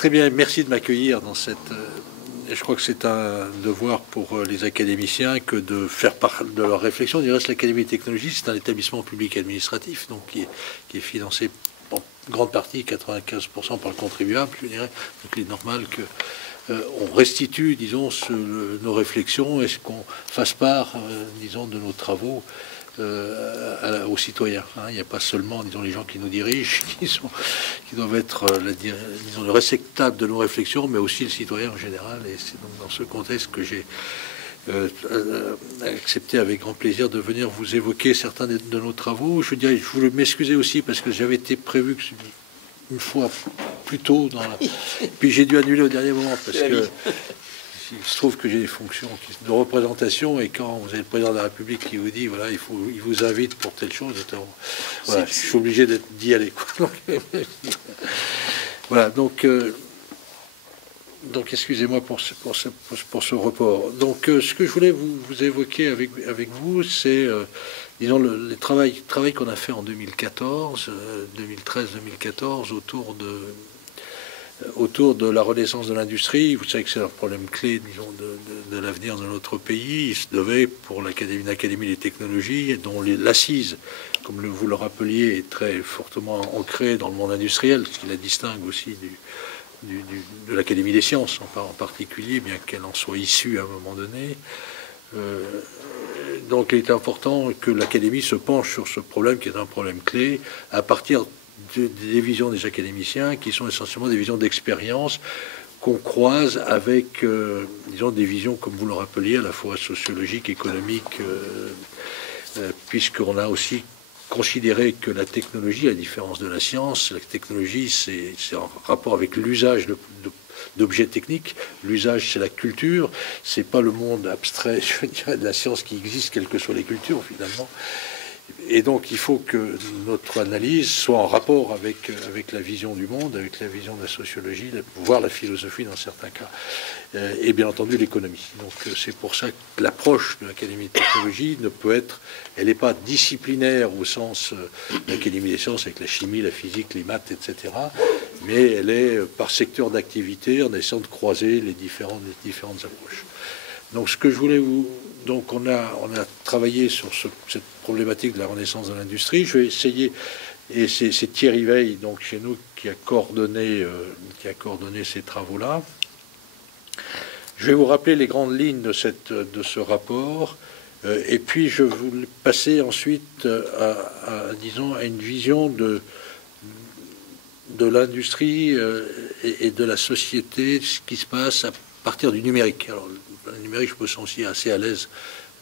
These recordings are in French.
Très bien, merci de m'accueillir dans cette... je crois que c'est un devoir pour les académiciens que de faire part de leur réflexion. Il reste l'Académie de technologie, c'est un établissement public administratif, donc qui est financé en grande partie, 95% par le contribuable, je dirais. Donc il est normal que on restitue, disons, nos réflexions et qu'on fasse part, disons, de nos travaux aux citoyens. Hein. Il n'y a pas seulement, disons, les gens qui nous dirigent, qui doivent être, disons, le réceptacle de nos réflexions, mais aussi le citoyen en général. Et c'est donc dans ce contexte que j'ai accepté avec grand plaisir de venir vous évoquer certains de nos travaux. Je voulais m'excuser aussi parce que j'avais été prévu que une fois plus tôt, puis j'ai dû annuler au dernier moment parce que il se trouve que j'ai des fonctions de représentation et quand vous avez le président de la République qui vous dit voilà il vous invite pour telle chose, voilà, je suis obligé d'y aller, quoi. Voilà, donc excusez-moi pour ce report. Donc ce que je voulais vous évoquer avec vous, c'est disons le travail qu'on a fait en 2014, 2013-2014 autour de la renaissance de l'industrie. Vous savez que c'est un problème clé, disons, de l'avenir de notre pays. Il se devait pour une académie des technologies dont l'assise, comme vous le rappeliez, est très fortement ancrée dans le monde industriel, ce qui la distingue aussi de l'Académie des sciences en particulier, bien qu'elle en soit issue à un moment donné. Donc il est important que l'Académie se penche sur ce problème qui est un problème clé à partir des visions des académiciens qui sont essentiellement des visions d'expérience qu'on croise avec, disons, des visions, comme vous le rappeliez, à la fois sociologiques, économiques, puisqu'on a aussi considéré que la technologie, à la différence de la science, la technologie, c'est en rapport avec l'usage d'objets techniques. L'usage, c'est la culture. C'est pas le monde abstrait, je dirais, de la science qui existe, quelles que soient les cultures, finalement. Et donc, il faut que notre analyse soit en rapport avec la vision du monde, avec la vision de la sociologie, voire la philosophie dans certains cas, et bien entendu l'économie. Donc, c'est pour ça que l'approche de l'Académie de technologie ne peut être, elle n'est pas disciplinaire au sens de l'Académie des sciences avec la chimie, la physique, les maths, etc. Mais elle est par secteur d'activité en essayant de croiser les différentes approches. Donc, ce que je voulais donc on a travaillé sur cette problématique de la renaissance de l'industrie. Je vais essayer, et c'est Thierry Veil, donc chez nous, qui a coordonné ces travaux-là. Je vais vous rappeler les grandes lignes de ce rapport, et puis je vais passer ensuite disons, à une vision de l'industrie et de la société, ce qui se passe à partir du numérique. Alors, le numérique, je me sens aussi assez à l'aise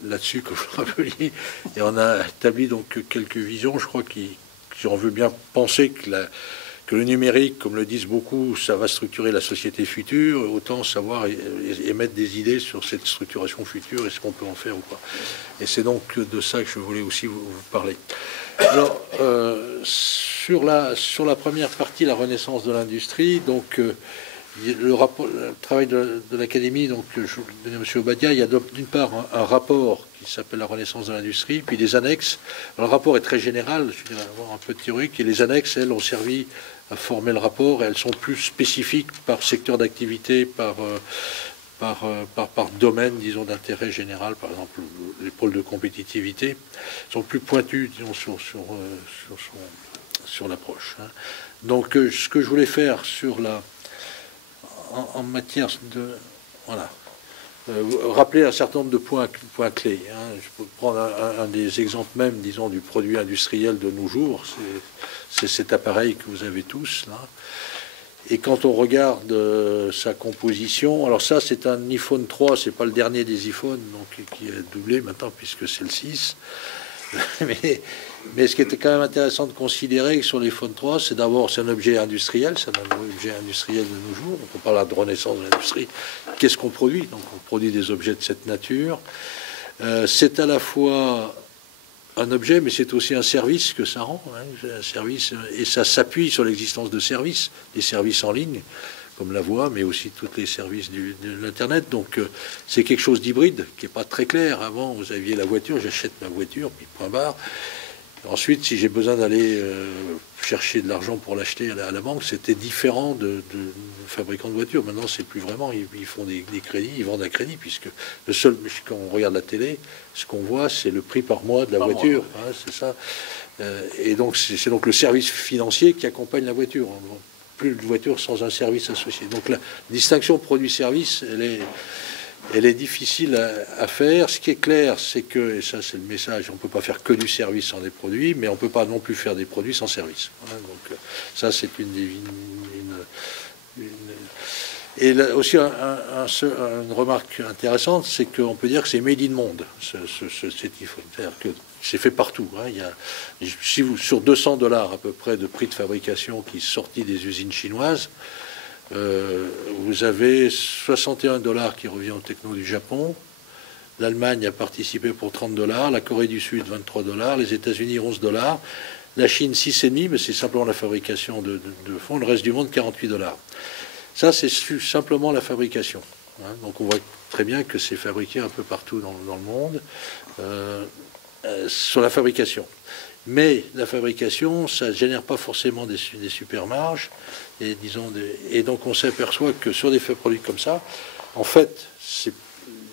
là-dessus, comme vous le rappeliez. Et on a établi donc quelques visions, je crois, si on veut bien penser que le numérique, comme le disent beaucoup, ça va structurer la société future, autant savoir émettre des idées sur cette structuration future et ce qu'on peut en faire ou pas. Et c'est donc de ça que je voulais aussi vous parler. Alors, sur la première partie, la renaissance de l'industrie, donc... le travail de l'Académie, donc je vous donne à M. Obadia, il y a d'une part un rapport qui s'appelle la renaissance de l'industrie, puis des annexes. Alors, le rapport est très général, je dirais avoir un peu de théorique, et les annexes, elles, ont servi à former le rapport, et elles sont plus spécifiques par secteur d'activité, par domaine, disons, d'intérêt général, par exemple les pôles de compétitivité, sont plus pointus, disons, sur l'approche. Hein. Donc, ce que je voulais faire en matière de... Voilà. Rappeler un certain nombre de points clés. Hein. Je peux prendre un des exemples même, disons, du produit industriel de nos jours. C'est cet appareil que vous avez tous, là. Et quand on regarde sa composition... Alors ça, c'est un iPhone 3, c'est pas le dernier des iPhones, donc, qui est doublé maintenant, puisque c'est le 6. Mais ce qui était quand même intéressant de considérer sur l'iPhone 3, c'est d'abord, c'est un objet industriel, c'est un objet industriel de nos jours. Donc on parle de renaissance de l'industrie. Qu'est-ce qu'on produit? Donc on produit des objets de cette nature. C'est à la fois un objet, mais c'est aussi un service que ça rend. Hein, un service, et ça s'appuie sur l'existence de services, des services en ligne, comme la voix, mais aussi tous les services de l'Internet. Donc c'est quelque chose d'hybride qui n'est pas très clair. Avant, vous aviez la voiture, j'achète ma voiture, puis point barre. Ensuite, si j'ai besoin d'aller chercher de l'argent pour l'acheter à la banque, c'était différent de fabricants de voitures. Maintenant, c'est plus vraiment. Ils font des crédits, ils vendent à crédit, puisque le seul, quand on regarde la télé, ce qu'on voit, c'est le prix par mois de la voiture. Hein, c'est ça. Et donc, c'est donc le service financier qui accompagne la voiture. Plus de voiture sans un service associé. Donc la distinction produit-service, elle est difficile à faire. Ce qui est clair, c'est que, et ça c'est le message, on ne peut pas faire que du service sans des produits, mais on ne peut pas non plus faire des produits sans service. Donc ça c'est et là, aussi une remarque intéressante, c'est qu'on peut dire que c'est made in monde, cet iPhone. C'est-à-dire que c'est fait partout. Hein. Si vous, sur 200 $ à peu près de prix de fabrication qui est sorti des usines chinoises, vous avez 61 $ qui revient au techno du Japon. L'Allemagne a participé pour 30 $, la Corée du Sud 23 $, les États-Unis 11 $, la Chine 6,5 $, mais c'est simplement la fabrication de fonds, le reste du monde 48 $. Ça, c'est simplement la fabrication. Hein. Donc on voit très bien que c'est fabriqué un peu partout dans le monde sur la fabrication. Mais la fabrication, ça ne génère pas forcément des super marges. Et, et donc on s'aperçoit que sur des produits comme ça, en fait,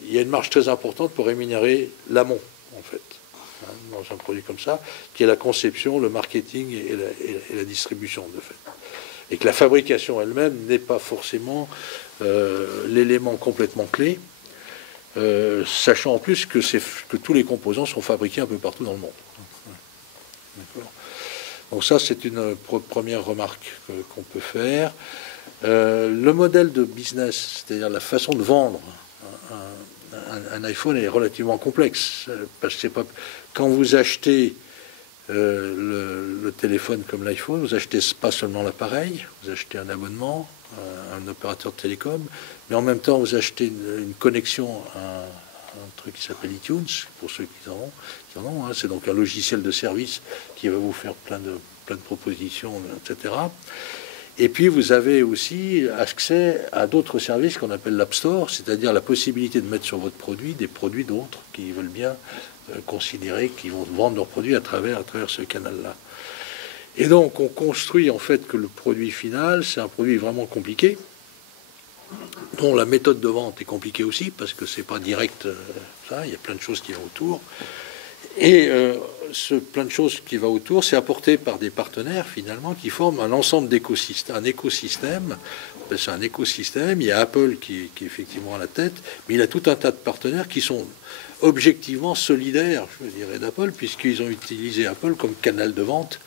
il y a une marge très importante pour rémunérer l'amont, en fait, hein, dans un produit comme ça, qui est la conception, le marketing et la distribution, de fait. Et que la fabrication elle-même n'est pas forcément l'élément complètement clé, sachant en plus que tous les composants sont fabriqués un peu partout dans le monde. Donc ça, c'est une première remarque qu'on peut faire. Le modèle de business, c'est-à-dire la façon de vendre un iPhone est relativement complexe. Parce que c'est pas, quand vous achetez le téléphone comme l'iPhone, vous achetez pas seulement l'appareil, vous achetez un abonnement à un opérateur de télécom, mais en même temps, vous achetez une connexion à un truc qui s'appelle iTunes, pour ceux qui en ont. Hein. C'est donc un logiciel de service qui va vous faire plein de propositions, etc. Et puis vous avez aussi accès à d'autres services qu'on appelle l'App Store, c'est-à-dire la possibilité de mettre sur votre produit des produits d'autres qui veulent bien considérer qu'ils vont vendre leurs produits à travers ce canal-là. Et donc on construit en fait que le produit final, c'est un produit vraiment compliqué, dont la méthode de vente est compliquée aussi, parce que c'est pas direct, il y a plein de choses qui vont autour. Et plein de choses qui va autour, c'est apporté par des partenaires, finalement, qui forment un ensemble d'écosystèmes. Un écosystème, c'est un écosystème, il y a Apple qui est effectivement à la tête, mais il y a tout un tas de partenaires qui sont objectivement solidaires, je dirais, d'Apple, puisqu'ils ont utilisé Apple comme canal de vente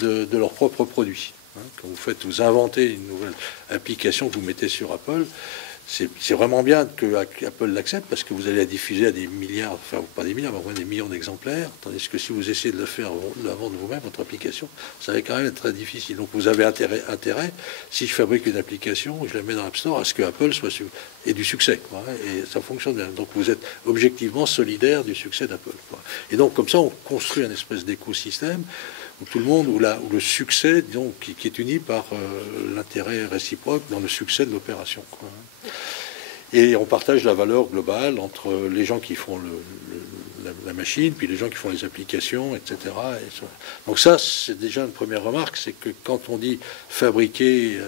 de leurs propres produits. Quand vous inventez une nouvelle application que vous mettez sur Apple, c'est vraiment bien que Apple l'accepte, parce que vous allez la diffuser à des milliards, enfin pas des milliards, mais au moins des millions d'exemplaires, tandis que si vous essayez de la vendre vous-même, votre application, ça va quand même être très difficile. Donc vous avez intérêt, si je fabrique une application, je la mets dans l'App Store, à ce que Apple ait du succès, quoi, et ça fonctionne bien. Donc vous êtes objectivement solidaire du succès d'Apple. Et donc comme ça, on construit un espèce d'écosystème où tout le monde, où le succès, donc, qui est uni par l'intérêt réciproque dans le succès de l'opération. Et on partage la valeur globale entre les gens qui font la machine, puis les gens qui font les applications, etc. Donc ça, c'est déjà une première remarque, c'est que quand on dit fabriquer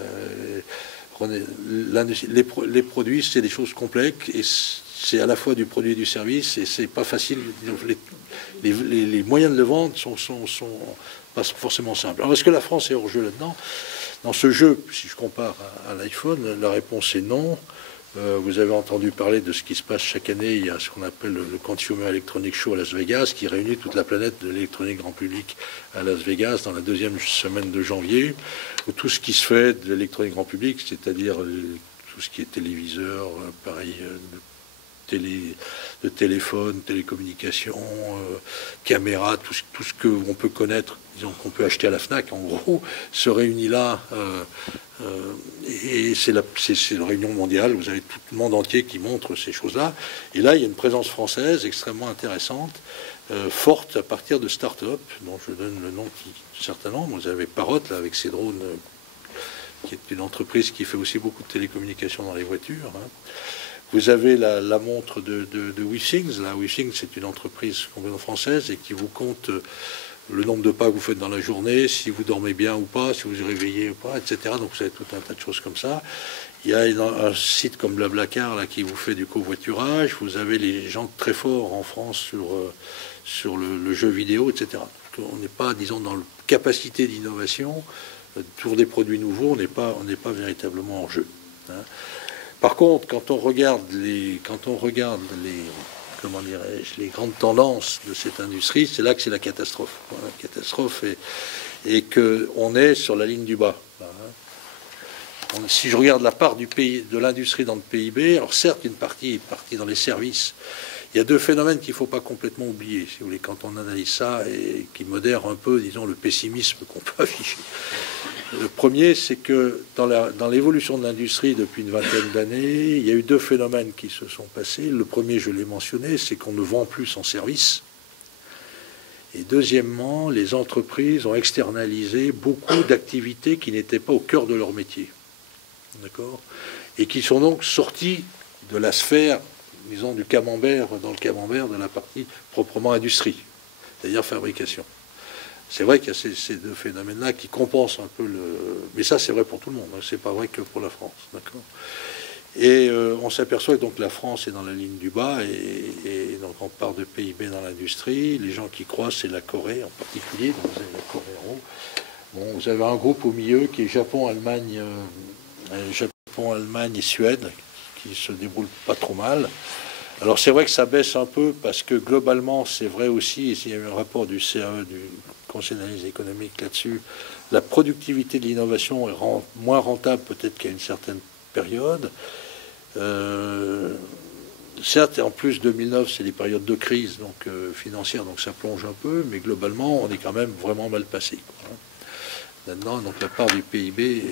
les produits, c'est des choses complexes, et c'est à la fois du produit et du service, et c'est pas facile. Les moyens de le vendre sont pas forcément simples. Alors est-ce que la France est hors jeu là-dedans? Dans ce jeu, si je compare à l'iPhone, la réponse est non. Vous avez entendu parler de ce qui se passe chaque année. Il y a ce qu'on appelle le Consumer Electronics Show à Las Vegas, qui réunit toute la planète de l'électronique grand public à Las Vegas dans la deuxième semaine de janvier, où tout ce qui se fait de l'électronique grand public, c'est-à-dire tout ce qui est téléviseur, appareil de téléphone, télécommunications, caméras, tout ce qu'on peut connaître, disons qu'on peut acheter à la FNAC, en gros, se réunit là. Et c'est une réunion mondiale, vous avez tout le monde entier qui montre ces choses-là. Et là, il y a une présence française extrêmement intéressante, forte à partir de start-up, dont je donne le nom certainement. Vous avez Parrot, là, avec ses drones, qui est une entreprise qui fait aussi beaucoup de télécommunications dans les voitures. Hein. Vous avez la montre de WeThings. Là, WeThings, c'est une entreprise complètement française et qui vous compte le nombre de pas que vous faites dans la journée, si vous dormez bien ou pas, si vous vous réveillez ou pas, etc. Donc vous avez tout un tas de choses comme ça. Il y a un site comme Blablacar là, qui vous fait du covoiturage. Vous avez les gens très forts en France sur le jeu vidéo, etc. Donc on n'est pas, disons, dans la capacité d'innovation. Pour des produits nouveaux, on n'est pas véritablement en jeu. Hein. Par contre, quand on regarde comment dirais-je, les grandes tendances de cette industrie, c'est là que c'est la catastrophe. La catastrophe et qu'on est sur la ligne du bas. Si je regarde la part de l'industrie dans le PIB, alors certes, une partie est partie dans les services. Il y a deux phénomènes qu'il ne faut pas complètement oublier, si vous voulez, quand on analyse ça et qui modèrent un peu, disons, le pessimisme qu'on peut afficher. Le premier, c'est que dans l'évolution de l'industrie depuis une vingtaine d'années, il y a eu deux phénomènes qui se sont passés. Le premier, je l'ai mentionné, c'est qu'on ne vend plus en service. Et deuxièmement, les entreprises ont externalisé beaucoup d'activités qui n'étaient pas au cœur de leur métier. D'accord ? Et qui sont donc sorties de la sphère, disons, du camembert, dans le camembert de la partie proprement industrie, c'est-à-dire fabrication. C'est vrai qu'il y a ces deux phénomènes-là qui compensent un peu le... Mais ça, c'est vrai pour tout le monde, hein. C'est pas vrai que pour la France, d'accord ? Et on s'aperçoit que donc la France est dans la ligne du bas, et donc on part de PIB dans l'industrie. Les gens qui croient, c'est la Corée en particulier, donc vous avez la Corée en haut. Bon, vous avez un groupe au milieu qui est Japon, Allemagne et Suède, qui se déroule pas trop mal. Alors c'est vrai que ça baisse un peu parce que globalement, c'est vrai aussi, il y a eu un rapport du CAE, du Conseil d'analyse économique là-dessus, la productivité de l'innovation est moins rentable peut-être qu'à une certaine période. Certes, en plus 2009, c'est les périodes de crise donc financière, donc ça plonge un peu, mais globalement, on est quand même vraiment mal passé. Maintenant, donc la part du PIB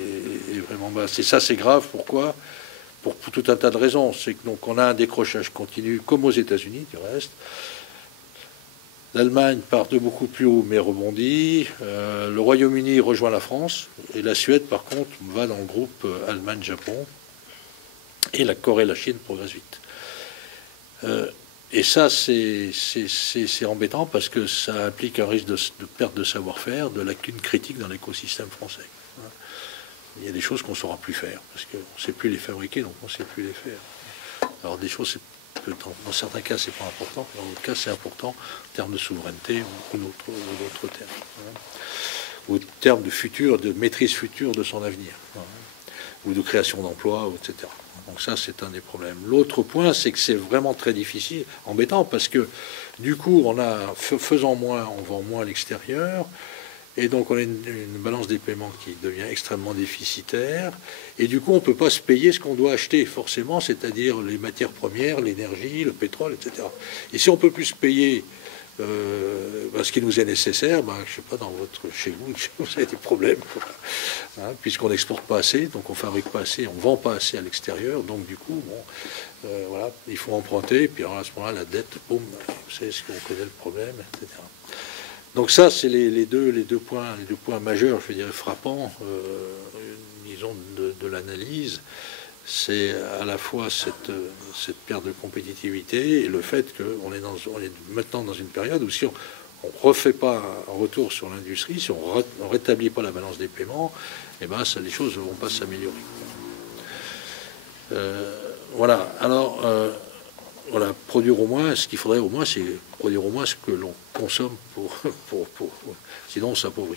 est vraiment basse. Et ça, c'est grave. Pourquoi ? Pour tout un tas de raisons. C'est que donc on a un décrochage continu, comme aux États-Unis, du reste. L'Allemagne part de beaucoup plus haut, mais rebondit. Le Royaume-Uni rejoint la France. Et la Suède, par contre, va dans le groupe Allemagne-Japon. Et la Corée et la Chine progressent vite. Et ça, c'est embêtant parce que ça implique un risque de perte de savoir-faire, de lacune critique dans l'écosystème français. Il y a des choses qu'on ne saura plus faire parce qu'on ne sait plus les fabriquer, donc on ne sait plus les faire. Alors des choses, dans certains cas, c'est pas important, dans d'autres cas, c'est important en termes de souveraineté ou d'autres termes. Ou en termes de futur, de maîtrise future de son avenir, ou de création d'emplois, etc. Donc ça, c'est un des problèmes. L'autre point, c'est que c'est vraiment très difficile, embêtant, parce que du coup, faisant moins, on vend moins à l'extérieur, et donc on a une balance des paiements qui devient extrêmement déficitaire, et du coup, on ne peut pas se payer ce qu'on doit acheter, forcément, c'est-à-dire les matières premières, l'énergie, le pétrole, etc. Et si on ne peut plus se payer ce qui nous est nécessaire, je ne sais pas, chez vous avez des problèmes, hein, puisqu'on n'exporte pas assez, donc on ne fabrique pas assez, on ne vend pas assez à l'extérieur, donc du coup, voilà, il faut emprunter, et puis alors à ce moment-là, la dette, boum, vous savez ce qu'on connaît le problème, etc. Donc ça, c'est les deux points majeurs, je veux dire, frappants, disons, de l'analyse. C'est à la fois cette perte de compétitivité et le fait qu'on est maintenant dans une période où si on ne refait pas un retour sur l'industrie, si on ne rétablit pas la balance des paiements, eh ben, les choses ne vont pas s'améliorer. Voilà. Alors, voilà, produire au moins, ce qu'il faudrait au moins, c'est produire au moins ce que l'on consomme sinon on s'appauvrit.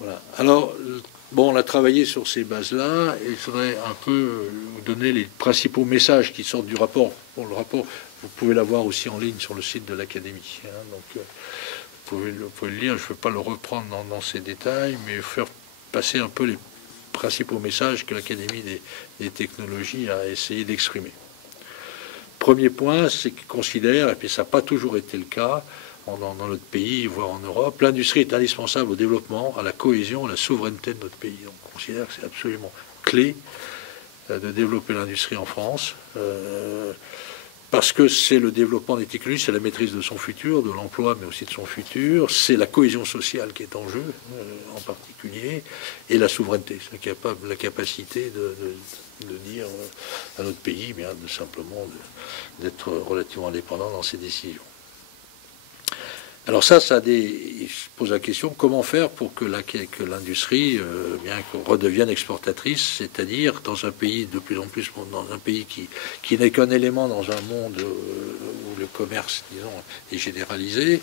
Voilà. Alors, bon, on a travaillé sur ces bases-là, et il faudrait un peu vous donner les principaux messages qui sortent du rapport. Bon, le rapport, vous pouvez l'avoir aussi en ligne sur le site de l'Académie. Hein, donc, vous pouvez le lire, je ne vais pas le reprendre dans ces détails, mais faire passer un peu les principaux messages que l'Académie des technologies a essayé d'exprimer. Premier point, c'est qu'ils considèrent, et puis ça n'a pas toujours été le cas, dans notre pays, voire en Europe, l'industrie est indispensable au développement, à la cohésion, à la souveraineté de notre pays. Donc, on considère que c'est absolument clé de développer l'industrie en France, parce que c'est le développement des technologies, c'est la maîtrise de son futur, de l'emploi, mais aussi de son futur, c'est la cohésion sociale qui est en jeu, en particulier, et la souveraineté, c'est la capacité de dire à notre pays, bien, simplement d'être relativement indépendant dans ses décisions. Alors ça il se pose la question, comment faire pour que l'industrie bien redevienne exportatrice, c'est-à-dire dans un pays de plus en plus, dans un pays qui n'est qu'un élément dans un monde où le commerce, disons, est généralisé,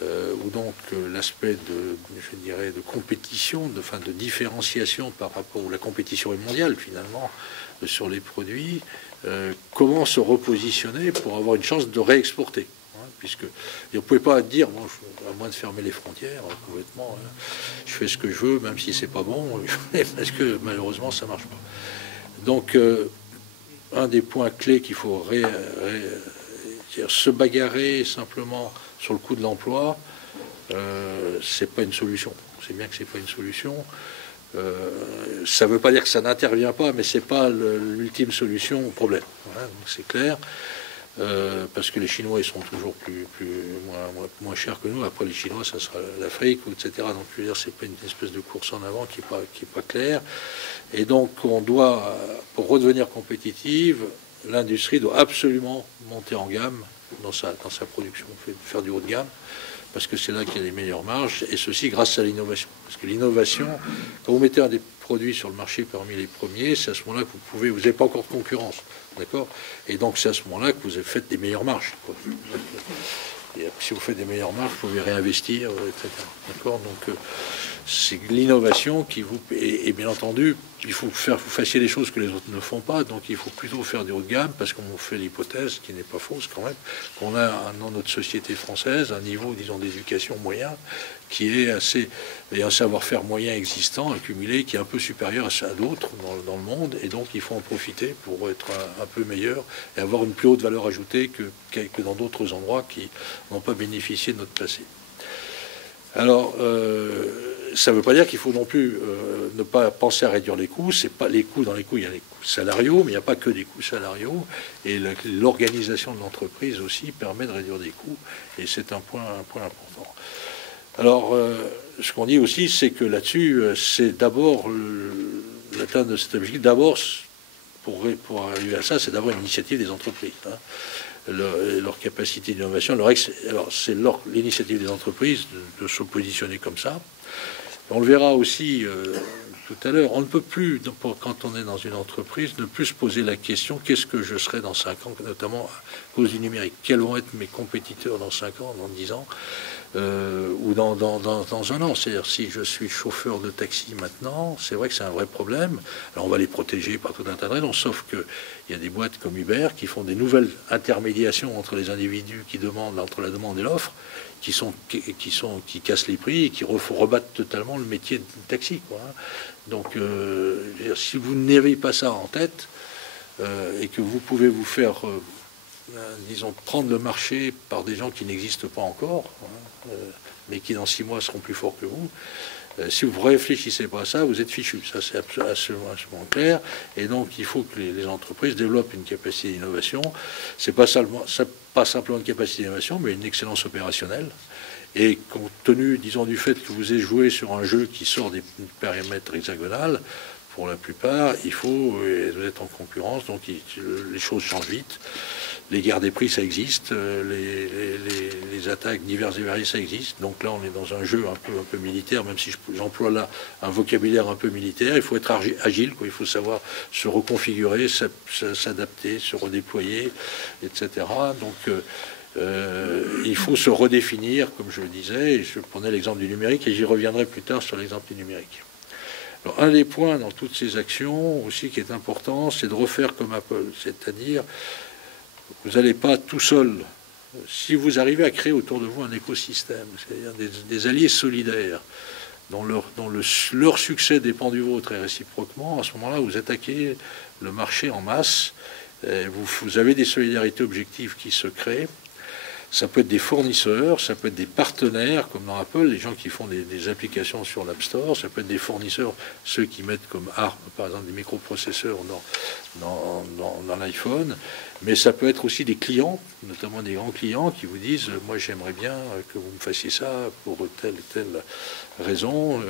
où donc l'aspect je dirais, de compétition, de différenciation par rapport où la compétition est mondiale finalement sur les produits, comment se repositionner pour avoir une chance de réexporter. Puisque vous ne pouvez pas dire, bon, à moins de fermer les frontières complètement, je fais ce que je veux, même si c'est pas bon, parce que malheureusement ça marche pas. Donc un des points clés qu'il faut se bagarrer simplement sur le coût de l'emploi, c'est pas une solution. C'est bien que c'est pas une solution. Ça ne veut pas dire que ça n'intervient pas, mais c'est pas l'ultime solution au problème. Voilà, donc c'est clair. Parce que les Chinois ils sont toujours moins chers que nous. Après les Chinois, ça sera l'Afrique, etc. Donc je veux dire, c'est pas une espèce de course en avant qui est pas claire. Et donc on doit, pour redevenir compétitive, l'industrie doit absolument monter en gamme dans sa production, faire du haut de gamme, parce que c'est là qu'il y a les meilleures marges, et ceci grâce à l'innovation. Parce que l'innovation, quand vous mettez un des produits sur le marché parmi les premiers, c'est à ce moment-là que vous n'avez pas encore de concurrence. D'accord. Et donc c'est à ce moment-là que vous faites des meilleures marges. Et si vous faites des meilleures marges, vous pouvez réinvestir, etc. D'accord. Donc c'est l'innovation qui vous... Et bien entendu, il faut que vous fassiez des choses que les autres ne font pas. Donc il faut plutôt faire du haut de gamme, parce qu'on fait l'hypothèse, qui n'est pas fausse quand même, qu'on a dans notre société française un niveau, disons, d'éducation moyen qui est assez... et un savoir-faire moyen existant, accumulé, qui est un peu supérieur à d'autres dans le monde. Et donc il faut en profiter pour être un peu meilleur et avoir une plus haute valeur ajoutée que dans d'autres endroits qui n'ont pas bénéficié de notre passé. Alors, ça ne veut pas dire qu'il faut non plus ne pas penser à réduire les coûts. C'est pas les coûts. Dans les coûts, il y a les coûts salariaux, mais il n'y a pas que des coûts salariaux. Et l'organisation de l'entreprise aussi permet de réduire des coûts. Et c'est un point important. Alors, ce qu'on dit aussi, c'est que là-dessus, c'est d'abord l'atteinte de cet objectif. D'abord, pour arriver à ça, c'est d'avoir une initiative des entreprises. Hein. Leur capacité d'innovation. Alors, c'est l'initiative des entreprises de se positionner comme ça. On le verra aussi tout à l'heure. On ne peut plus, quand on est dans une entreprise, ne plus se poser la question qu'est-ce que je serai dans 5 ans, notamment à cause du numérique. Quels vont être mes compétiteurs dans 5 ans, dans 10 ans ou dans un an. C'est-à-dire, si je suis chauffeur de taxi maintenant, c'est vrai que c'est un vrai problème. Alors, on va les protéger par tout un tas de raisons, sauf qu'il y a des boîtes comme Uber qui font des nouvelles intermédiations entre les individus qui demandent, entre la demande et l'offre, qui cassent les prix et qui rebattent totalement le métier de taxi, quoi. Donc, si vous n'avez pas ça en tête et que vous pouvez vous faire... disons, prendre le marché par des gens qui n'existent pas encore, mais qui dans 6 mois seront plus forts que vous. Si vous ne réfléchissez pas à ça, vous êtes fichu. Ça, c'est absolument clair. Et donc, il faut que les entreprises développent une capacité d'innovation. C'est pas simplement une capacité d'innovation, mais une excellence opérationnelle. Et compte tenu, disons, du fait que vous ayez joué sur un jeu qui sort des périmètres hexagonales, pour la plupart, il faut vous êtes en concurrence, donc les choses changent vite. Les guerres des prix, ça existe. Les attaques diverses et variées, ça existe. Donc là, on est dans un jeu un peu militaire, même si j'emploie là un vocabulaire un peu militaire. Il faut être agile, quoi. Il faut savoir se reconfigurer, s'adapter, se redéployer, etc. Donc, il faut se redéfinir, comme je le disais. Et je prenais l'exemple du numérique, et j'y reviendrai plus tard sur l'exemple du numérique. Alors, un des points dans toutes ces actions aussi qui est important, c'est de refaire comme Apple, c'est-à-dire vous n'allez pas tout seul. Si vous arrivez à créer autour de vous un écosystème, c'est-à-dire des alliés solidaires, dont leur succès dépend du vôtre et réciproquement, à ce moment-là, vous attaquez le marché en masse. Vous avez des solidarités objectives qui se créent. Ça peut être des fournisseurs, ça peut être des partenaires, comme dans Apple, les gens qui font des applications sur l'App Store. Ça peut être des fournisseurs, ceux qui mettent comme ARM, par exemple, des microprocesseurs dans l'iPhone. Mais ça peut être aussi des clients, notamment des grands clients, qui vous disent moi j'aimerais bien que vous me fassiez ça pour telle et telle raison,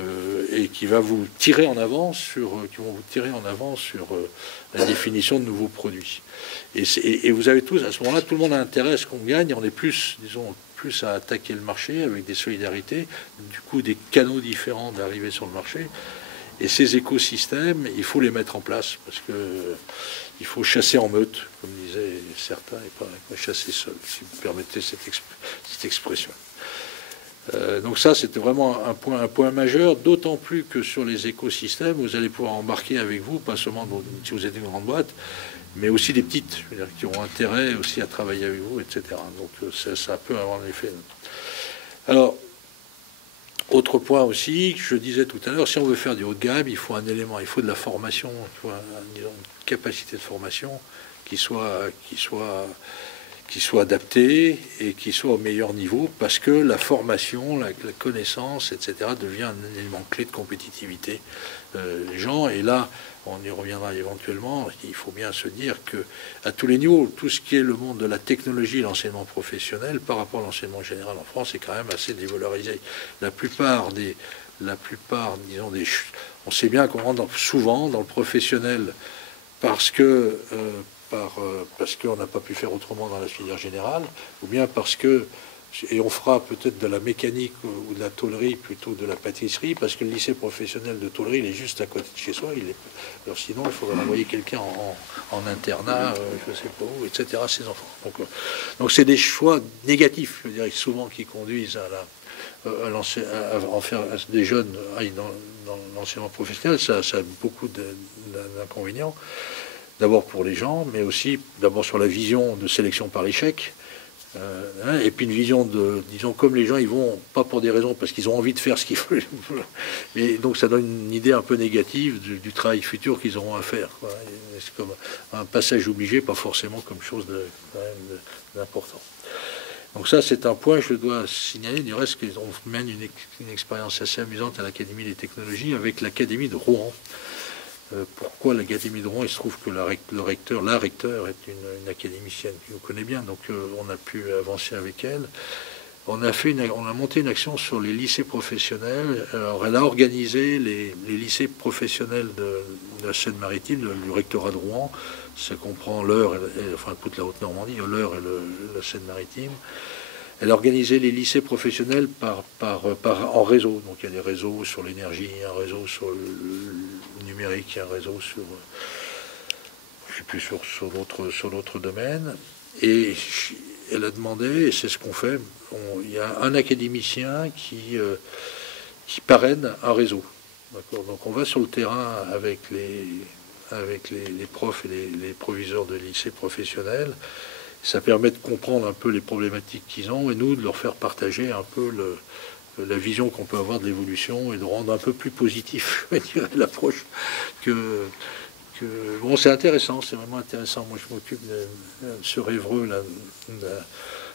et qui va vous tirer en avant qui vont vous tirer en avant sur la définition de nouveaux produits. Et vous avez tous, à ce moment-là, tout le monde a intérêt à ce qu'on gagne. On est plus, disons, plus à attaquer le marché avec des solidarités, du coup des canaux différents d'arriver sur le marché. Et ces écosystèmes, il faut les mettre en place parce que il faut chasser en meute, comme disaient certains, et pas chasser seul, si vous permettez cette expression. Donc ça, c'était vraiment un point majeur, d'autant plus que sur les écosystèmes, vous allez pouvoir embarquer avec vous, pas seulement si vous êtes une grande boîte, mais aussi des petites, qui auront intérêt aussi à travailler avec vous, etc. Donc ça peut avoir un effet. Alors, autre point aussi, je disais tout à l'heure, si on veut faire du haut de gamme, il faut un élément, il faut de la formation, il faut une capacité de formation qui soit adaptée et qui soit au meilleur niveau, parce que la formation, la connaissance, etc., devient un élément clé de compétitivité des gens. Et là, on y reviendra éventuellement, il faut bien se dire que à tous les niveaux, tout ce qui est le monde de la technologie et l'enseignement professionnel par rapport à l'enseignement général en France est quand même assez dévalorisé. La plupart, disons, on sait bien qu'on rentre souvent dans le professionnel parce qu'on n'a pas pu faire autrement dans la filière générale, ou bien parce que, et on fera peut-être de la mécanique ou de la tôlerie plutôt de la pâtisserie, parce que le lycée professionnel de tôlerie, il est juste à côté de chez soi. Alors sinon, il faudrait envoyer quelqu'un en internat, je ne sais pas où, etc., ses enfants. Donc c'est des choix négatifs, je dirais, souvent qui conduisent à en faire des jeunes dans l'enseignement professionnel. Ça a beaucoup d'inconvénients. D'abord pour les gens, mais aussi d'abord sur la vision de sélection par échec. Et puis une vision disons, comme les gens, ils vont pas pour des raisons, parce qu'ils ont envie de faire ce qu'ils veulent. Et donc ça donne une idée un peu négative du travail futur qu'ils auront à faire. C'est comme un passage obligé, pas forcément comme chose d'important. Donc ça, c'est un point, je dois signaler. Du reste, qu'on mène une expérience assez amusante à l'Académie des technologies avec l'Académie de Rouen. Pourquoi l'Académie de Rouen? Il se trouve que la recteur est une académicienne qui vous connaît bien, donc on a pu avancer avec elle. On a monté une action sur les lycées professionnels. Alors, elle a organisé les lycées professionnels de la Seine-Maritime, du rectorat de Rouen. Ça comprend l'Eure, enfin toute la Haute-Normandie, l'Eure et la Seine-Maritime. Elle a organisé les lycées professionnels en réseau. Donc il y a des réseaux sur l'énergie, un réseau sur le numérique, un réseau sur, je sais plus, sur d'autres domaines. Et elle a demandé, et c'est ce qu'on fait, il y a un académicien qui parraine un réseau. Donc on va sur le terrain avec les profs et les proviseurs de lycées professionnels. Ça permet de comprendre un peu les problématiques qu'ils ont et nous de leur faire partager un peu la vision qu'on peut avoir de l'évolution et de rendre un peu plus positif l'approche bon, c'est intéressant, c'est vraiment intéressant. Moi, je m'occupe sur Évreux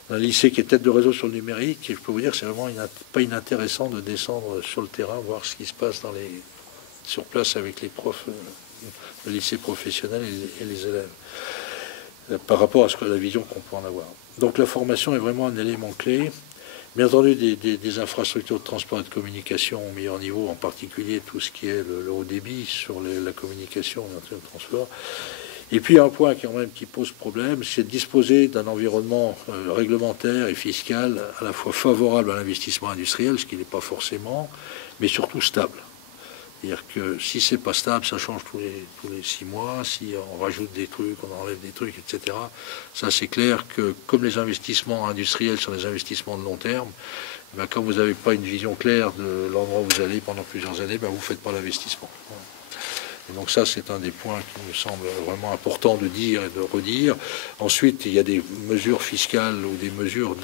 d'un lycée qui est tête de réseau sur le numérique et je peux vous dire que c'est vraiment pas inintéressant de descendre sur le terrain, voir ce qui se passe sur place avec les profs de lycée professionnel et les élèves, par rapport à la vision qu'on peut en avoir. Donc la formation est vraiment un élément clé. Bien entendu, des infrastructures de transport et de communication au meilleur niveau, en particulier tout ce qui est le haut débit sur la communication et le transport. Et puis un point quand même qui pose problème, c'est de disposer d'un environnement réglementaire et fiscal à la fois favorable à l'investissement industriel, ce qui n'est pas forcément, mais surtout stable. C'est-à-dire que si c'est pas stable, ça change tous les 6 mois, si on rajoute des trucs, on enlève des trucs, etc. Ça, c'est clair que comme les investissements industriels sont des investissements de long terme, ben, quand vous n'avez pas une vision claire de l'endroit où vous allez pendant plusieurs années, ben, vous ne faites pas l'investissement. Et donc ça, c'est un des points qui me semble vraiment important de dire et de redire. Ensuite, il y a des mesures fiscales ou des mesures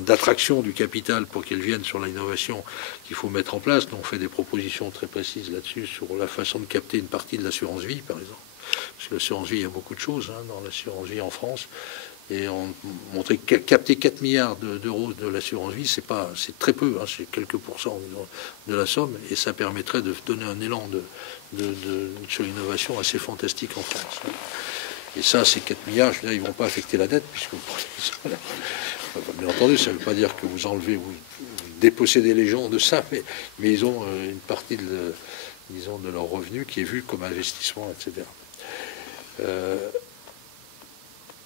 d'attraction du capital pour qu'elles viennent sur l'innovation qu'il faut mettre en place. Nous, on fait des propositions très précises là-dessus sur la façon de capter une partie de l'assurance vie, par exemple. Parce que l'assurance vie, il y a beaucoup de choses dans l'assurance vie en France. Et on montrait que capter 4 milliards d'euros de l'assurance vie, c'est très peu, c'est quelques pourcents de la somme, et ça permettrait de donner un élan sur l'innovation assez fantastique en France. Et ça, ces 4 milliards, je veux dire, ils ne vont pas affecter la dette, puisque bien entendu, ça ne veut pas dire que vous enlevez, vous dépossédez les gens de ça, mais ils ont une partie disons, de leur revenu qui est vue comme investissement, etc.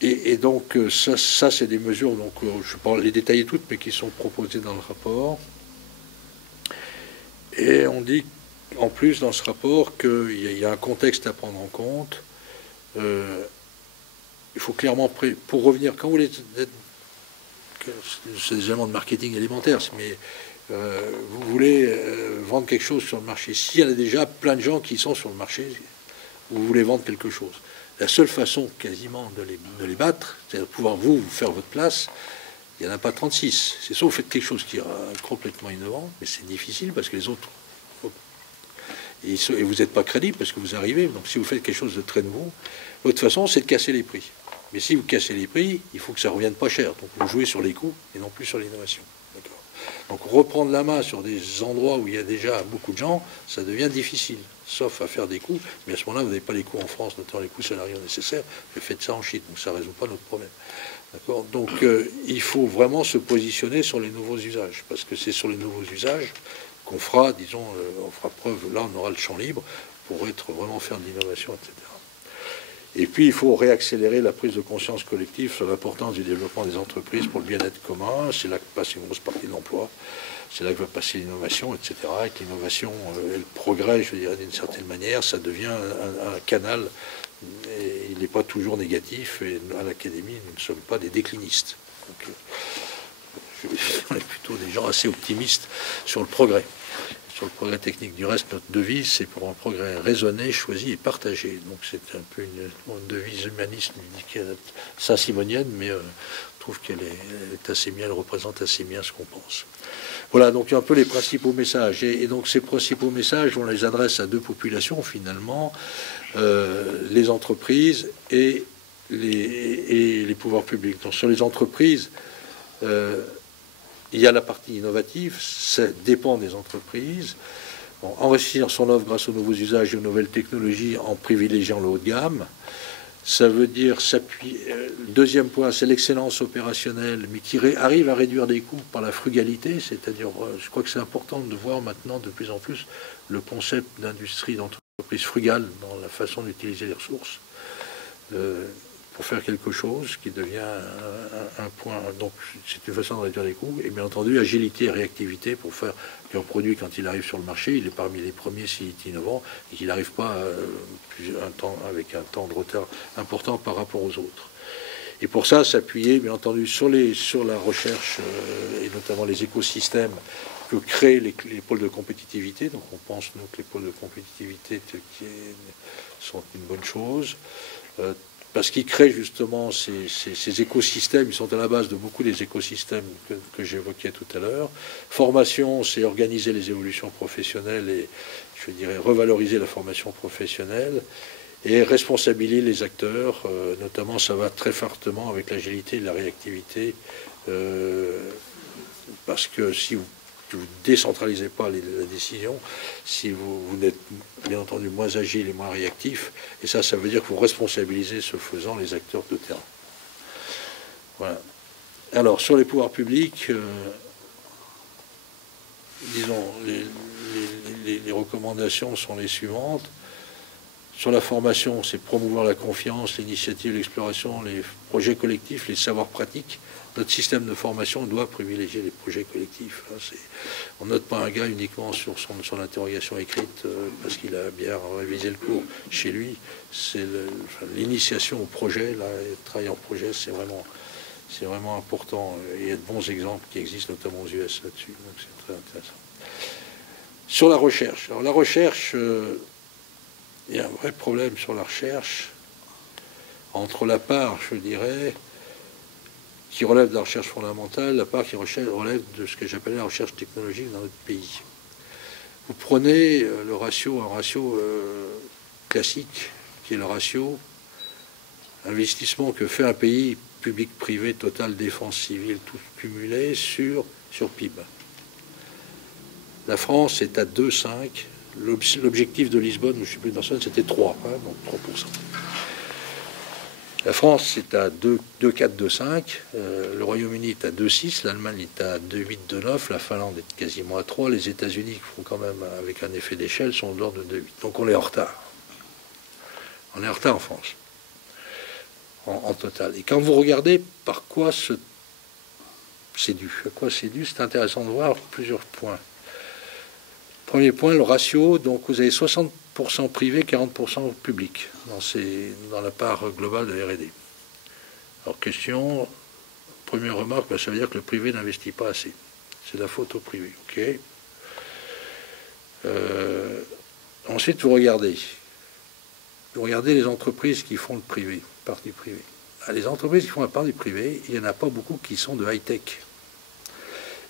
Et donc, ça c'est des mesures, donc, je ne vais pas les détailler toutes, mais qui sont proposées dans le rapport. Et on dit, en plus, dans ce rapport, qu'il y a un contexte à prendre en compte. Il faut clairement, pour revenir, quand vous voulez, c'est des éléments de marketing alimentaire, mais vous voulez vendre quelque chose sur le marché. S'il y en a déjà plein de gens qui sont sur le marché, vous voulez vendre quelque chose. La seule façon quasiment de les battre, c'est de pouvoir vous faire votre place. Il n'y en a pas 36. C'est soit vous faites quelque chose qui est complètement innovant, mais c'est difficile parce que les autres... Et vous n'êtes pas crédible parce que vous arrivez. Donc si vous faites quelque chose de très nouveau, votre façon, c'est de casser les prix. Mais si vous cassez les prix, il faut que ça ne revienne pas cher. Donc vous jouez sur les coûts et non plus sur l'innovation. Donc reprendre la main sur des endroits où il y a déjà beaucoup de gens, ça devient difficile, sauf à faire des coûts. Mais à ce moment-là, vous n'avez pas les coûts en France, notamment les coûts salariaux nécessaires. Vous faites ça en Chine, donc ça ne résout pas notre problème. Donc il faut vraiment se positionner sur les nouveaux usages, parce que c'est sur les nouveaux usages qu'on fera, disons, on fera preuve, là on aura le champ libre pour vraiment faire de l'innovation, etc. Et puis il faut réaccélérer la prise de conscience collective sur l'importance du développement des entreprises pour le bien-être commun. C'est là que passe une grosse partie de l'emploi, c'est là que va passer l'innovation, etc. Et que l'innovation et le progrès, je dirais d'une certaine manière, ça devient un canal, et il n'est pas toujours négatif, et à l'Académie, nous ne sommes pas des déclinistes. Donc, on est plutôt des gens assez optimistes sur le progrès. Sur le progrès technique. Du reste, notre devise, c'est pour un progrès raisonné, choisi et partagé. Donc c'est un peu une devise humaniste saint-simonienne, mais je trouve qu'elle est assez bien, elle représente assez bien ce qu'on pense. Voilà, donc un peu les principaux messages. Et donc ces principaux messages, on les adresse à deux populations, finalement, les entreprises et les pouvoirs publics. Donc sur les entreprises, il y a la partie innovative, ça dépend des entreprises. Bon, enrichir son offre grâce aux nouveaux usages et aux nouvelles technologies en privilégiant le haut de gamme. Ça veut dire s'appuyer. Deuxième point, c'est l'excellence opérationnelle, mais qui arrive à réduire des coûts par la frugalité. C'est-à-dire, je crois que c'est important de voir maintenant de plus en plus le concept d'industrie, d'entreprise frugale dans la façon d'utiliser les ressources. Pour faire quelque chose qui devient un point. Donc, c'est une façon de réduire les coûts. Et bien entendu, agilité et réactivité pour faire qu'un produit, quand il arrive sur le marché, il est parmi les premiers s'il est innovant et qu'il n'arrive pas avec un temps de retard important par rapport aux autres. Et pour ça, s'appuyer, bien entendu, sur la recherche et notamment les écosystèmes que créent les pôles de compétitivité. Donc, on pense, nous, que les pôles de compétitivité sont une bonne chose. Parce qu'ils créent justement ces écosystèmes, ils sont à la base de beaucoup des écosystèmes que j'évoquais tout à l'heure. Formation, c'est organiser les évolutions professionnelles et, je dirais, revaloriser la formation professionnelle et responsabiliser les acteurs. Notamment, ça va très fortement avec l'agilité et la réactivité, parce que si vous ne décentralisez pas la décision, si vous n'êtes bien entendu moins agile et moins réactif, et ça veut dire que vous responsabilisez, ce faisant, les acteurs de terrain. Voilà. Alors, sur les pouvoirs publics, disons, les recommandations sont les suivantes. Sur la formation, c'est promouvoir la confiance, l'initiative, l'exploration, les projets collectifs, les savoirs pratiques. Notre système de formation doit privilégier les projets collectifs. On ne note pas un gars uniquement sur son interrogation écrite parce qu'il a bien révisé le cours chez lui. C'est l'initiation au projet, le travail en projet, c'est vraiment important. Il y a de bons exemples qui existent, notamment aux US là-dessus. Donc c'est très intéressant. Sur la recherche. Alors la recherche, il y a un vrai problème sur la recherche entre la part, je dirais, qui relève de la recherche fondamentale, la part qui relève de ce que j'appelais la recherche technologique dans notre pays. Vous prenez un ratio classique, qui est le ratio investissement que fait un pays public-privé, total, défense civile, tout cumulé sur PIB. La France est à 2,5. L'objectif de Lisbonne, je ne sais plus personne, c'était 3, donc 3%. La France est à 2,4, 2,5. Le Royaume-Uni est à 2,6. L'Allemagne est à 2,8, 2,9. La Finlande est quasiment à 3. Les États-Unis, qui font quand même avec un effet d'échelle, sont de l'ordre de 2,8. Donc on est en retard. On est en retard en France, en total. Et quand vous regardez par quoi c'est dû, à quoi c'est dû, c'est intéressant de voir plusieurs points. Premier point, le ratio. Donc vous avez 60% privé, 40% public dans la part globale de R&D. Alors question, première remarque, ça veut dire que le privé n'investit pas assez. C'est la faute au privé. Ok. Ensuite, vous regardez les entreprises qui font le privé, partie privée. Les entreprises qui font la part du privé, il n'y en a pas beaucoup qui sont de high-tech.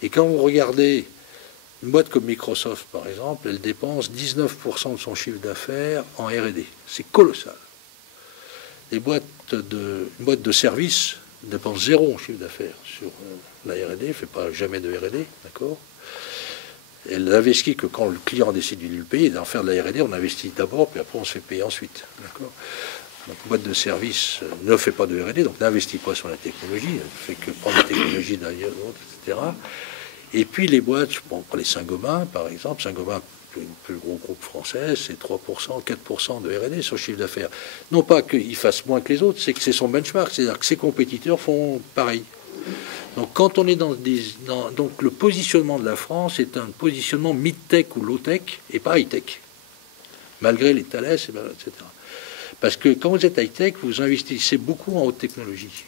Et quand vous regardez une boîte comme Microsoft, par exemple, elle dépense 19% de son chiffre d'affaires en R&D. C'est colossal. Une boîte de service dépense zéro en chiffre d'affaires sur la R&D, ne fait pas jamais de R&D, d'accord? Elle n'investit que quand le client décide de lui payer. D'en faire de la R&D, on investit d'abord, puis après on se fait payer ensuite, d'accord? Donc, une boîte de service ne fait pas de R&D, donc n'investit pas sur la technologie, elle ne fait que prendre la technologie d'ailleurs, etc. Et puis les boîtes, je prends les Saint-Gobain, par exemple. Saint-Gobain, le plus gros groupe français, c'est 3%, 4% de R&D sur le chiffre d'affaires. Non pas qu'il fasse moins que les autres, c'est que c'est son benchmark, c'est-à-dire que ses compétiteurs font pareil. Donc quand on est donc le positionnement de la France est un positionnement mid-tech ou low-tech et pas high-tech, malgré les Thales, etc. Parce que quand vous êtes high-tech, vous investissez beaucoup en haute technologie.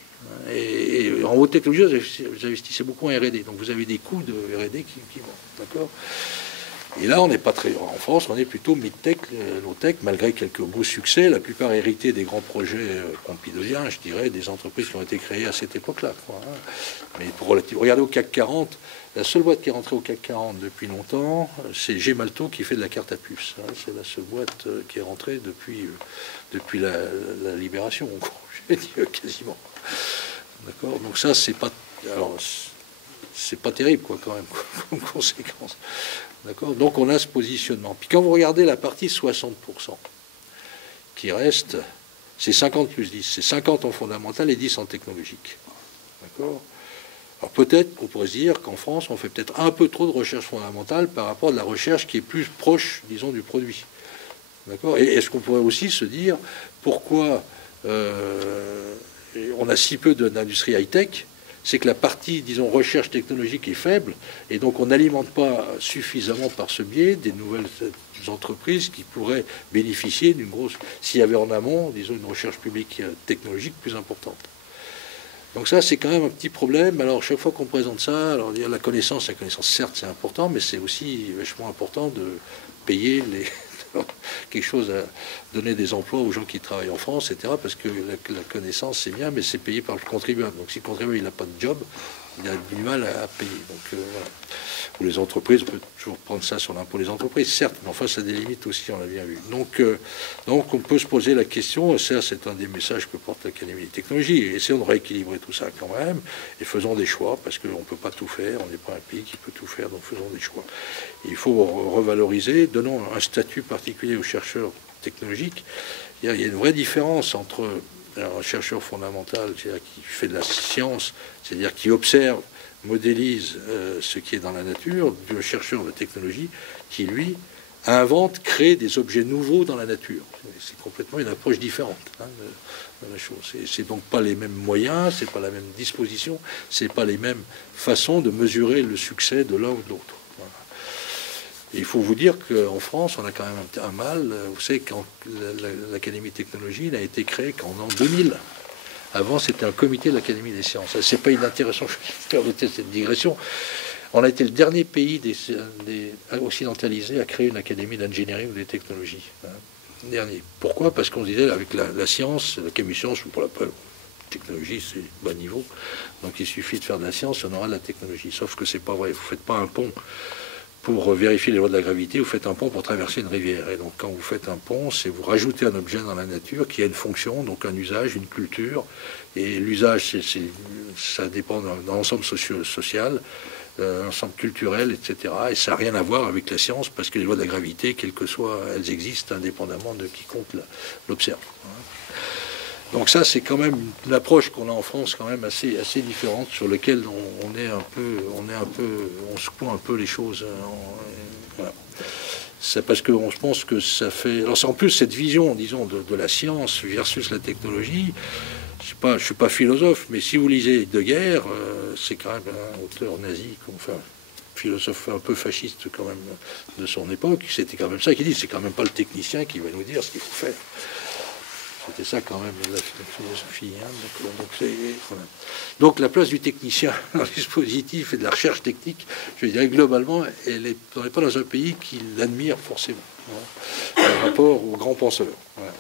Et en haute technologie, vous investissez beaucoup en R&D. Donc vous avez des coûts de R&D qui vont. D'accord ? Et là, on n'est pas très... En France, on est plutôt mid-tech, low-tech, malgré quelques beaux succès, la plupart hérités des grands projets pompidoliens, je dirais, des entreprises qui ont été créées à cette époque-là. Mais pour regarder au CAC 40, la seule boîte qui est rentrée au CAC 40 depuis longtemps, c'est Gemalto qui fait de la carte à puce. C'est la seule boîte qui est rentrée depuis la libération, en gros, je vais dire, quasiment. D'accord ? Donc ça, c'est pas... Alors, c'est pas terrible, quoi, quand même, comme conséquence. D'accord ? Donc on a ce positionnement. Puis quand vous regardez la partie 60%, qui reste, c'est 50 plus 10. C'est 50 en fondamental et 10 en technologique. D'accord ? Alors peut-être qu'on pourrait se dire qu'en France, on fait peut-être un peu trop de recherche fondamentale par rapport à de la recherche qui est plus proche, disons, du produit. D'accord ? Et est-ce qu'on pourrait aussi se dire pourquoi on a si peu d'industrie high-tech ? C'est que la partie, disons, recherche technologique est faible, et donc on n'alimente pas suffisamment par ce biais des nouvelles entreprises qui pourraient bénéficier d'une grosse... S'il y avait en amont, disons, une recherche publique technologique plus importante. Donc ça, c'est quand même un petit problème. Alors, chaque fois qu'on présente ça, alors dire la connaissance, certes, c'est important, mais c'est aussi vachement important de payer quelque chose à donner des emplois aux gens qui travaillent en France, etc. Parce que la connaissance, c'est bien, mais c'est payé par le contribuable. Donc si le contribuable n'a pas de job, il a du mal à payer. Donc voilà. Ou les entreprises, on peut toujours prendre ça sur l'impôt des entreprises, certes, mais enfin ça a des limites aussi, on l'a bien vu. Donc on peut se poser la question, et ça c'est un des messages que porte l'Académie des technologies, et essayons de rééquilibrer tout ça quand même, et faisons des choix, parce qu'on ne peut pas tout faire, on n'est pas un pays qui peut tout faire, donc faisons des choix. Et il faut revaloriser, donnons un statut particulier aux chercheurs technologiques. Il y a une vraie différence entre un chercheur fondamental, c'est-à-dire qui fait de la science, c'est-à-dire qui observe, modélise ce qui est dans la nature, du chercheur de technologie qui, lui, invente, crée des objets nouveaux dans la nature. C'est complètement une approche différente de la chose. C'est donc pas les mêmes moyens, c'est pas la même disposition, c'est pas les mêmes façons de mesurer le succès de l'un ou de l'autre. Voilà. Et il faut vous dire qu'en France, on a quand même un mal. Vous savez, quand l'Académie de technologie n'a été créée qu'en an 2000. Avant, c'était un comité de l'Académie des sciences. C'est pas inintéressant, je vais faire cette digression. On a été le dernier pays des occidentalisés à créer une académie d'ingénierie ou des technologies. Dernier. Pourquoi ? Parce qu'on se disait, avec la science, l'Académie des sciences, pour la technologie, c'est bas niveau. Donc il suffit de faire de la science, on aura de la technologie. Sauf que c'est pas vrai. Vous faites pas un pont pour vérifier les lois de la gravité, vous faites un pont pour traverser une rivière. Et donc quand vous faites un pont, c'est vous rajoutez un objet dans la nature qui a une fonction, donc un usage, une culture. Et l'usage, ça dépend d'un ensemble social, ensemble culturel, etc. Et ça n'a rien à voir avec la science, parce que les lois de la gravité, quelles que soient, elles existent indépendamment de quiconque l'observe. Donc ça, c'est quand même une approche qu'on a en France quand même assez différente, sur laquelle on secoue un peu les choses. Voilà. C'est parce que je pense que ça fait. Alors c'est en plus cette vision, disons, de la science versus la technologie. Je suis pas philosophe, mais si vous lisez Heidegger, c'est quand même un auteur nazi, enfin philosophe un peu fasciste quand même de son époque. C'était quand même ça qu'il dit. C'est quand même pas le technicien qui va nous dire ce qu'il faut faire. C'était ça quand même la philosophie. Hein. Voilà. Donc la place du technicien dans le dispositif et de la recherche technique, je dirais globalement, on n'est pas dans un pays qui l'admire forcément, voilà, par rapport aux grands penseurs. Voilà.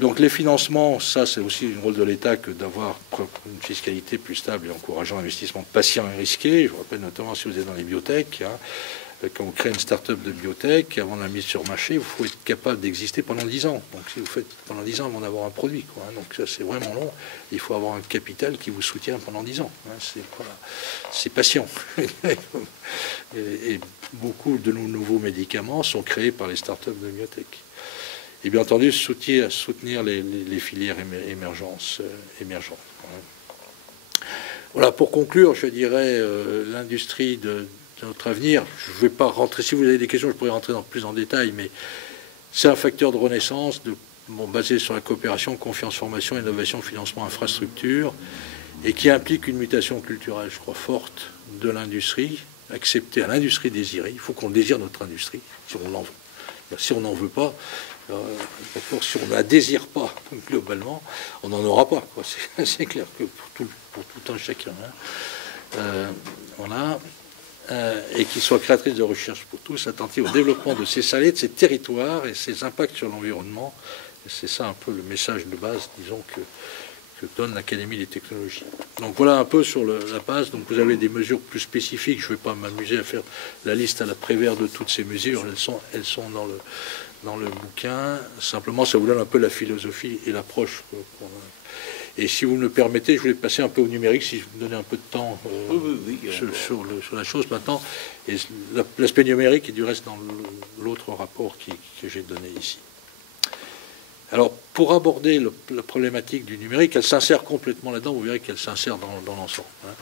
Donc les financements, ça c'est aussi le rôle de l'État que d'avoir une fiscalité plus stable et encourageant l'investissement patient et risqué. Je vous rappelle notamment si vous êtes dans les biotech, hein, quand vous créez une start-up de biotech, avant la mise sur marché, il faut être capable d'exister pendant 10 ans. Donc si vous faites pendant 10 ans avant d'avoir un produit, quoi, hein, donc ça c'est vraiment long. Il faut avoir un capital qui vous soutient pendant 10 ans. Hein, c'est patient. et beaucoup de nos nouveaux médicaments sont créés par les start-up de biotech. Et bien entendu, soutenir les filières émergentes. Voilà, pour conclure, je dirais l'industrie de notre avenir. Je ne vais pas rentrer, si vous avez des questions, je pourrais rentrer plus en détail, mais c'est un facteur de renaissance basé sur la coopération, confiance, formation, innovation, financement, infrastructure, et qui implique une mutation culturelle, je crois, forte de l'industrie, acceptée à l'industrie désirée. Il faut qu'on désire notre industrie, si on n'en veut pas. Si on ne la désire pas globalement, on n'en aura pas. C'est clair que pour tout un chacun. Hein. Voilà. Et qui soit créatrice de recherche pour tous, attentive au développement de ces salés, de ces territoires et ses impacts sur l'environnement. C'est ça un peu le message de base, disons, que donne l'Académie des technologies. Donc voilà un peu sur la base. Donc vous avez des mesures plus spécifiques. Je ne vais pas m'amuser à faire la liste à la Prévert de toutes ces mesures. Elles sont dans le bouquin. Simplement, ça vous donne un peu la philosophie et l'approche qu'on a. Et si vous me le permettez, je voulais passer un peu au numérique, si je vous donnais un peu de temps sur la chose maintenant. Et l'aspect numérique est du reste dans l'autre rapport que j'ai donné ici. Alors, pour aborder la problématique du numérique, elle s'insère complètement là-dedans. Vous verrez qu'elle s'insère dans l'ensemble. Hein.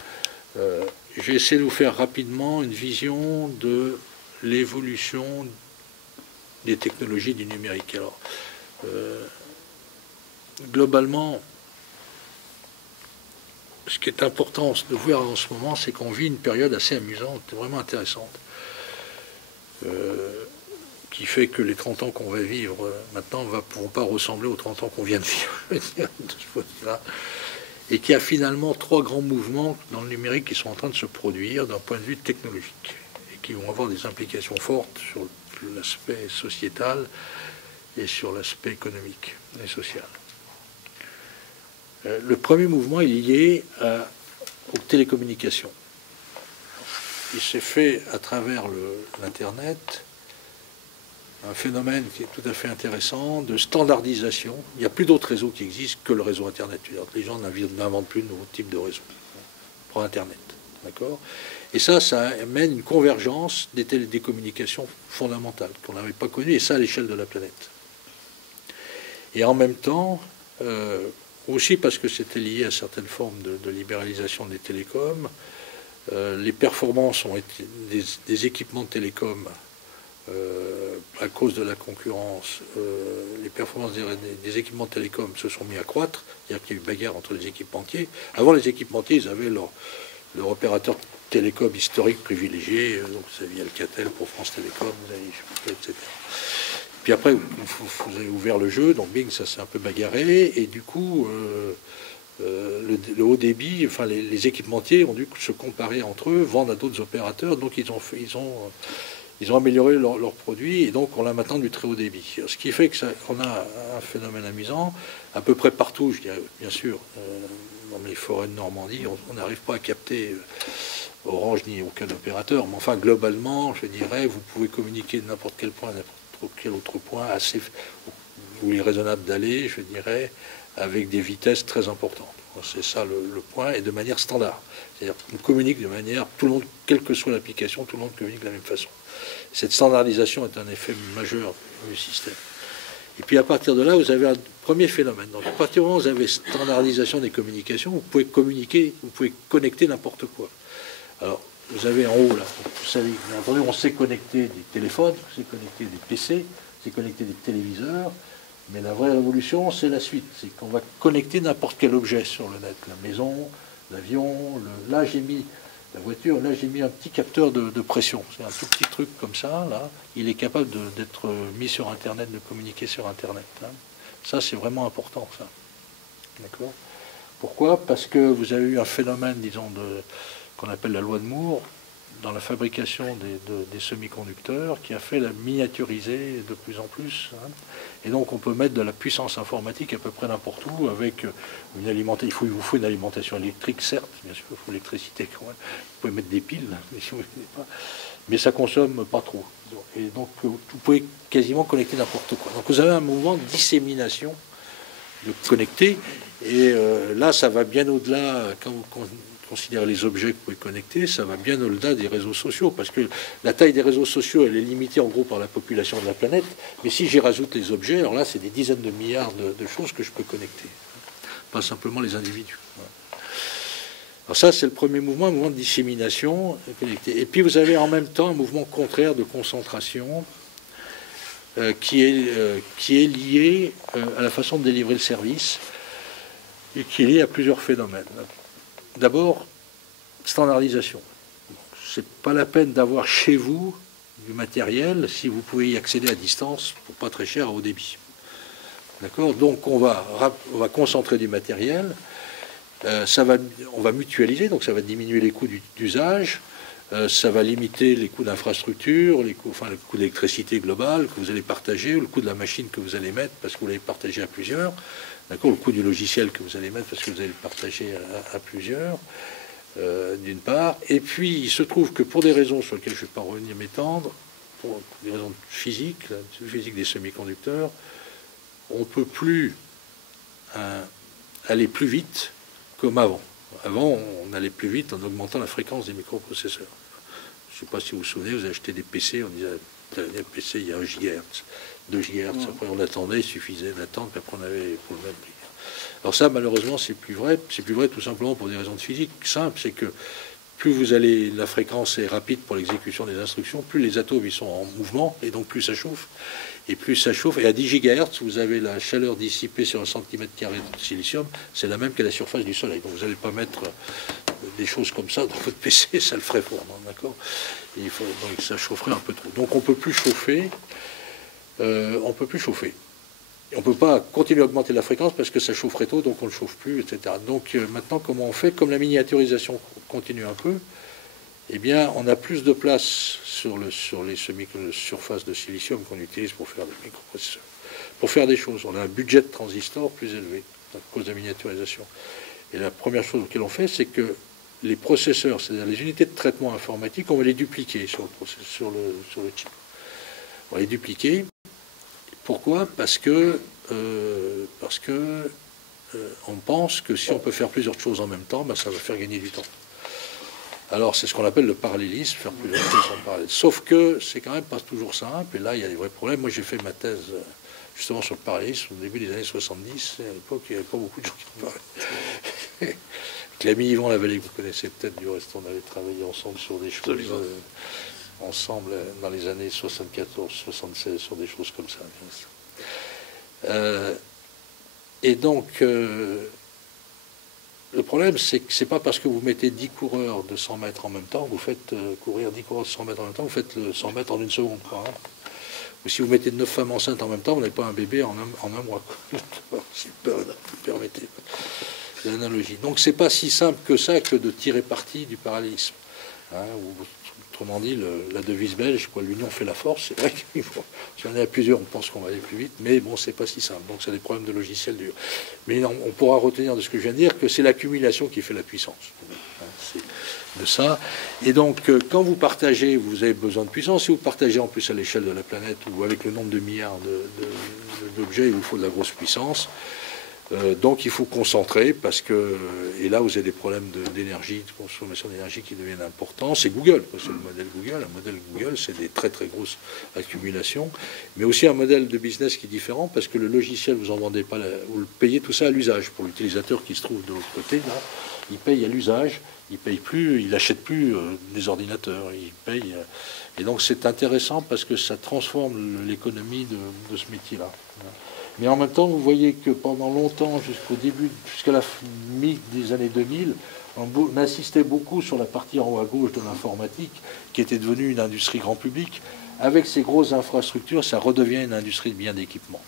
J'ai essayé de vous faire rapidement une vision de l'évolution des technologies du numérique. Alors, globalement, ce qui est important de voir en ce moment, c'est qu'on vit une période assez amusante, vraiment intéressante, qui fait que les 30 ans qu'on va vivre maintenant ne pourront pas ressembler aux 30 ans qu'on vient de vivre, et qui a finalement 3 grands mouvements dans le numérique qui sont en train de se produire d'un point de vue technologique, et qui vont avoir des implications fortes sur l'aspect sociétal et sur l'aspect économique et social. Le premier mouvement est lié aux télécommunications. Il s'est fait à travers l'Internet un phénomène qui est tout à fait intéressant de standardisation. Il n'y a plus d'autres réseaux qui existent que le réseau Internet. Les gens n'inventent plus de nouveaux types de réseaux. Pour Internet. D'accord ? Et ça amène une convergence des communications fondamentales qu'on n'avait pas connues, et ça à l'échelle de la planète. Et en même temps, aussi parce que c'était lié à certaines formes de libéralisation des télécoms, les performances des équipements de télécoms, à cause de la concurrence, les performances des équipements de télécom se sont mis à croître, c'est-à-dire qu'il y a eu bagarre entre les équipementiers. Avant, les équipementiers, ils avaient leur opérateur télécom historique privilégié, donc vous aviez Alcatel pour France Télécom, etc. Puis après, vous avez ouvert le jeu, donc bing, ça s'est un peu bagarré, et du coup, le haut débit, enfin les équipementiers ont dû se comparer entre eux, vendre à d'autres opérateurs, donc ils ont amélioré leurs produits, et donc on a maintenant du très haut débit. Ce qui fait qu'on a un phénomène amusant, à peu près partout, je dirais, bien sûr, dans les forêts de Normandie, on n'arrive pas à capter Orange ni aucun opérateur, mais enfin, globalement, je dirais, vous pouvez communiquer de n'importe quel point à n'importe quel autre point, où il est raisonnable d'aller, je dirais, avec des vitesses très importantes. C'est ça le point, et de manière standard. C'est-à-dire qu'on communique de manière, tout le monde, quelle que soit l'application, tout le monde communique de la même façon. Cette standardisation est un effet majeur du système. Et puis à partir de là, vous avez un premier phénomène. Donc à partir du moment où vous avez standardisation des communications, vous pouvez communiquer, vous pouvez connecter n'importe quoi. Alors, vous avez en haut, là, vous savez, bien entendu, on sait connecter des téléphones, on sait connecter des PC, on sait connecter des téléviseurs, mais la vraie révolution, c'est la suite. C'est qu'on va connecter n'importe quel objet sur le net. La maison, l'avion, là j'ai mis la voiture, là j'ai mis un petit capteur de pression. C'est un tout petit truc comme ça, là. Il est capable d'être mis sur Internet, de communiquer sur Internet. Hein. Ça, c'est vraiment important, ça. D'accord ? Pourquoi ? Parce que vous avez eu un phénomène, disons, qu'on appelle la loi de Moore, dans la fabrication des semi-conducteurs, qui a fait la miniaturiser de plus en plus. Hein. Et donc on peut mettre de la puissance informatique à peu près n'importe où, avec une alimentation. Il vous faut une alimentation électrique, certes, bien sûr, il faut l'électricité quand même. Vous pouvez mettre des piles, mais si vous ne voulez pas. Mais ça consomme pas trop. Et donc vous pouvez quasiment connecter n'importe quoi. Donc vous avez un mouvement de dissémination de connecter. Et là, ça va bien au-delà, quand vous considérez les objets que vous pouvez connecter, ça va bien au-delà des réseaux sociaux, parce que la taille des réseaux sociaux, elle est limitée en gros par la population de la planète, mais si j'y rajoute les objets, alors là, c'est des dizaines de milliards de choses que je peux connecter, pas simplement les individus. Alors ça, c'est le premier mouvement, un mouvement de dissémination connectée. Et puis vous avez en même temps un mouvement contraire de concentration qui est lié à la façon de délivrer le service, et qui est lié à plusieurs phénomènes. D'abord, standardisation. C'est pas la peine d'avoir chez vous du matériel si vous pouvez y accéder à distance pour pas très cher à haut débit. D'accord ? Donc on va concentrer du matériel, on va mutualiser, donc ça va diminuer les coûts d'usage, ça va limiter les coûts d'infrastructure, le coût d'électricité globale que vous allez partager, ou le coût de la machine que vous allez mettre parce que vous l'allez partager à plusieurs. D'accord, le coût du logiciel que vous allez mettre parce que vous allez le partager à plusieurs, d'une part. Et puis, il se trouve que pour des raisons sur lesquelles je ne vais pas revenir m'étendre, pour des raisons physiques, la physique des semi-conducteurs, on ne peut plus aller plus vite comme avant. Avant, on allait plus vite en augmentant la fréquence des microprocesseurs. Je ne sais pas si vous vous souvenez, vous achetez des PC, on disait, le PC, il y a 1 GHz. 2 GHz, après on attendait, il suffisait d'attendre, puis après on avait pour le même prix. Alors ça, malheureusement, c'est plus vrai tout simplement pour des raisons de physique simples, c'est que plus la fréquence est rapide pour l'exécution des instructions, plus les atomes ils sont en mouvement, et donc plus ça chauffe. Et plus ça chauffe, et à 10 GHz, vous avez la chaleur dissipée sur un centimètre carré de silicium, c'est la même qu'à la surface du Soleil. Donc vous n'allez pas mettre des choses comme ça dans votre PC, ça le ferait fondre, d'accord ? Donc ça chaufferait un peu trop. Donc on peut plus chauffer. On peut plus chauffer. Et on ne peut pas continuer à augmenter la fréquence parce que ça chaufferait tôt, donc on ne le chauffe plus, etc. Donc maintenant, comment on fait ? Comme la miniaturisation continue un peu, eh bien, on a plus de place sur les surfaces de silicium qu'on utilise pour faire des microprocesseurs. Pour faire des choses, on a un budget de transistor plus élevé à cause de la miniaturisation. Et la première chose qu'elle on fait, c'est que les processeurs, c'est-à-dire les unités de traitement informatique, on va les dupliquer sur le chip. On va les dupliquer. Pourquoi ? Parce que on pense que si on peut faire plusieurs choses en même temps, ben ça va faire gagner du temps. Alors c'est ce qu'on appelle le parallélisme, faire plusieurs choses en parallèle. Sauf que c'est quand même pas toujours simple, et là il y a des vrais problèmes. Moi j'ai fait ma thèse justement sur le parallélisme au début des années 70, et à l'époque il n'y avait pas beaucoup de gens qui en parlaient. Avec l'ami Yvan Lavallée, que vous connaissez peut-être du reste, on avait travaillé ensemble sur des choses... ensemble dans les années 74-76 sur des choses comme ça. Et donc, le problème, c'est que c'est pas parce que vous mettez 10 coureurs de 100 mètres en même temps, vous faites courir 10 coureurs de 100 mètres en même temps, vous faites le 100 mètres en une seconde. Quoi, hein. Ou si vous mettez 9 femmes enceintes en même temps, vous n'avez pas un bébé en un mois. Si vous permettez l'analogie. Donc, c'est pas si simple que ça que de tirer parti du parallélisme. Hein, autrement dit, la devise belge, quoi, l'union fait la force. C'est vrai qu'il faut, si on est à plusieurs, on pense qu'on va aller plus vite, mais bon, c'est pas si simple. Donc, c'est des problèmes de logiciel dur. Mais non, on pourra retenir de ce que je viens de dire que c'est l'accumulation qui fait la puissance. Hein, c'est de ça. Et donc, quand vous partagez, vous avez besoin de puissance. Si vous partagez en plus à l'échelle de la planète ou avec le nombre de milliards d'objets, il vous faut de la grosse puissance. Donc il faut concentrer parce que, et là vous avez des problèmes d'énergie, de consommation d'énergie qui deviennent importants. C'est Google, c'est le modèle Google. Un modèle Google, c'est des très très grosses accumulations, mais aussi un modèle de business qui est différent parce que le logiciel, vous en vendez pas, vous le payez tout ça à l'usage. Pour l'utilisateur qui se trouve de l'autre côté, là, il paye à l'usage, il paye plus, il n'achète plus des ordinateurs, il paye. Et donc c'est intéressant parce que ça transforme l'économie de ce métier-là. Mais en même temps, vous voyez que pendant longtemps, jusqu'à la mi des années 2000, on insistait beaucoup sur la partie en haut à gauche de l'informatique, qui était devenue une industrie grand public. Avec ces grosses infrastructures, ça redevient une industrie de biens d'équipement.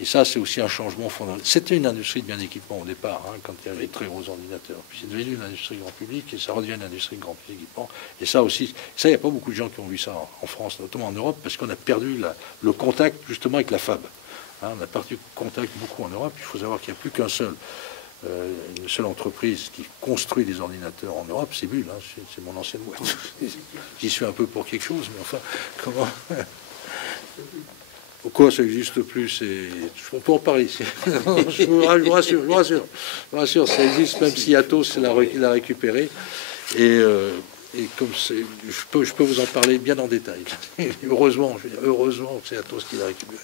Et ça, c'est aussi un changement fondamental. C'était une industrie de biens d'équipement au départ, hein, quand il y avait les très gros ordinateurs. Puis c'est devenu une industrie grand public et ça redevient une industrie de grand équipement. Et ça aussi, ça, il n'y a pas beaucoup de gens qui ont vu ça en France, notamment en Europe, parce qu'on a perdu le contact justement avec la fab. Hein, on a perdu le contact beaucoup en Europe. Il faut savoir qu'il n'y a plus une seule entreprise qui construit des ordinateurs en Europe, c'est Bull, hein, c'est mon ancienne boîte. J'y suis un peu pour quelque chose, mais enfin, comment... Pourquoi ça n'existe plus? On peut en parler. Je vous rassure, ça existe, même si Atos l'a récupéré. Et comme je peux vous en parler bien en détail. Heureusement, c'est Atos qui l'a récupéré.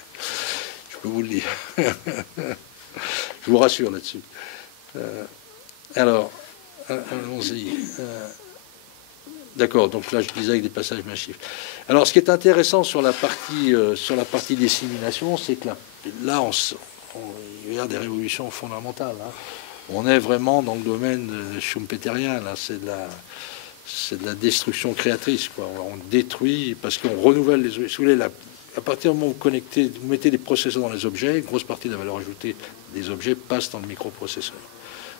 Je peux vous le dire. Je vous rassure là-dessus. Alors, allons-y. D'accord, donc là je disais avec des passages massifs. Alors ce qui est intéressant sur la partie dissémination, c'est que là il y a des révolutions fondamentales. Hein. On est vraiment dans le domaine schumpeterien, là, c'est de la destruction créatrice, quoi. On détruit parce qu'on renouvelle les objets. Si vous voulez, à partir du moment où vous mettez des processeurs dans les objets, une grosse partie de la valeur ajoutée des objets passe dans le microprocesseur.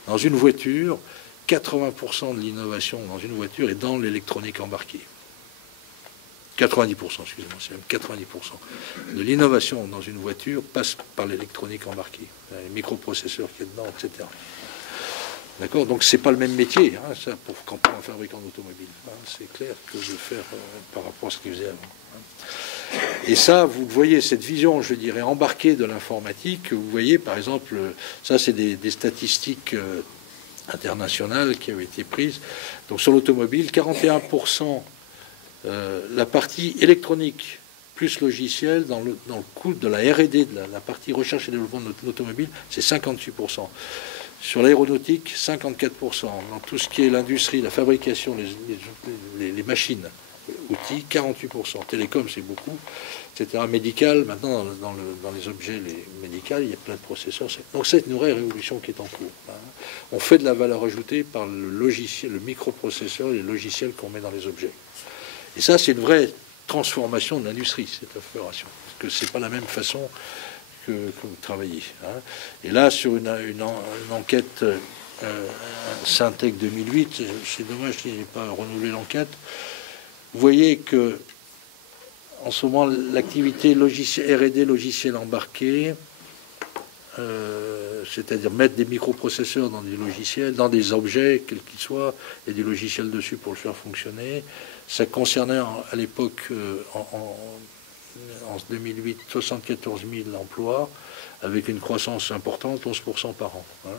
Dans une voiture, 80% de l'innovation dans une voiture est dans l'électronique embarquée. 90%, excusez-moi, c'est même 90%. De l'innovation dans une voiture passe par l'électronique embarquée. Les microprocesseurs qui est dedans, etc. D'accord? Donc c'est pas le même métier, hein, ça, pour un fabricant d'automobile. Hein, c'est clair que de faire par rapport à ce qu'il faisait avant. Hein. Et ça, vous voyez, cette vision, je dirais, embarquée de l'informatique, vous voyez, par exemple, ça c'est des statistiques internationales qui avaient été prises. Donc sur l'automobile, 41%, la partie électronique plus logiciel dans le coût de la R&D, de la partie recherche et développement de l'automobile, c'est 58%. Sur l'aéronautique, 54%. Dans tout ce qui est l'industrie, la fabrication, les machines, outils, 48%. Télécom, c'est beaucoup, etc. Médical, maintenant, dans les objets médicaux, il y a plein de processeurs. Donc c'est une vraie révolution qui est en cours. Hein. On fait de la valeur ajoutée par le logiciel, le microprocesseur et les logiciels qu'on met dans les objets. Et ça, c'est une vraie transformation de l'industrie, cette affleuration. Parce que c'est pas la même façon que vous travaillez. Hein. Et là, sur une enquête Syntec 2008, c'est dommage qu'il n'ait pas renouvelé l'enquête, vous voyez que en ce moment, l'activité R&D logiciel embarqué, c'est-à-dire mettre des microprocesseurs dans des logiciels, dans des objets, quels qu'ils soient, et des logiciels dessus pour le faire fonctionner, ça concernait à l'époque, en 2008, 74 000 emplois, avec une croissance importante, 11% par an. Hein.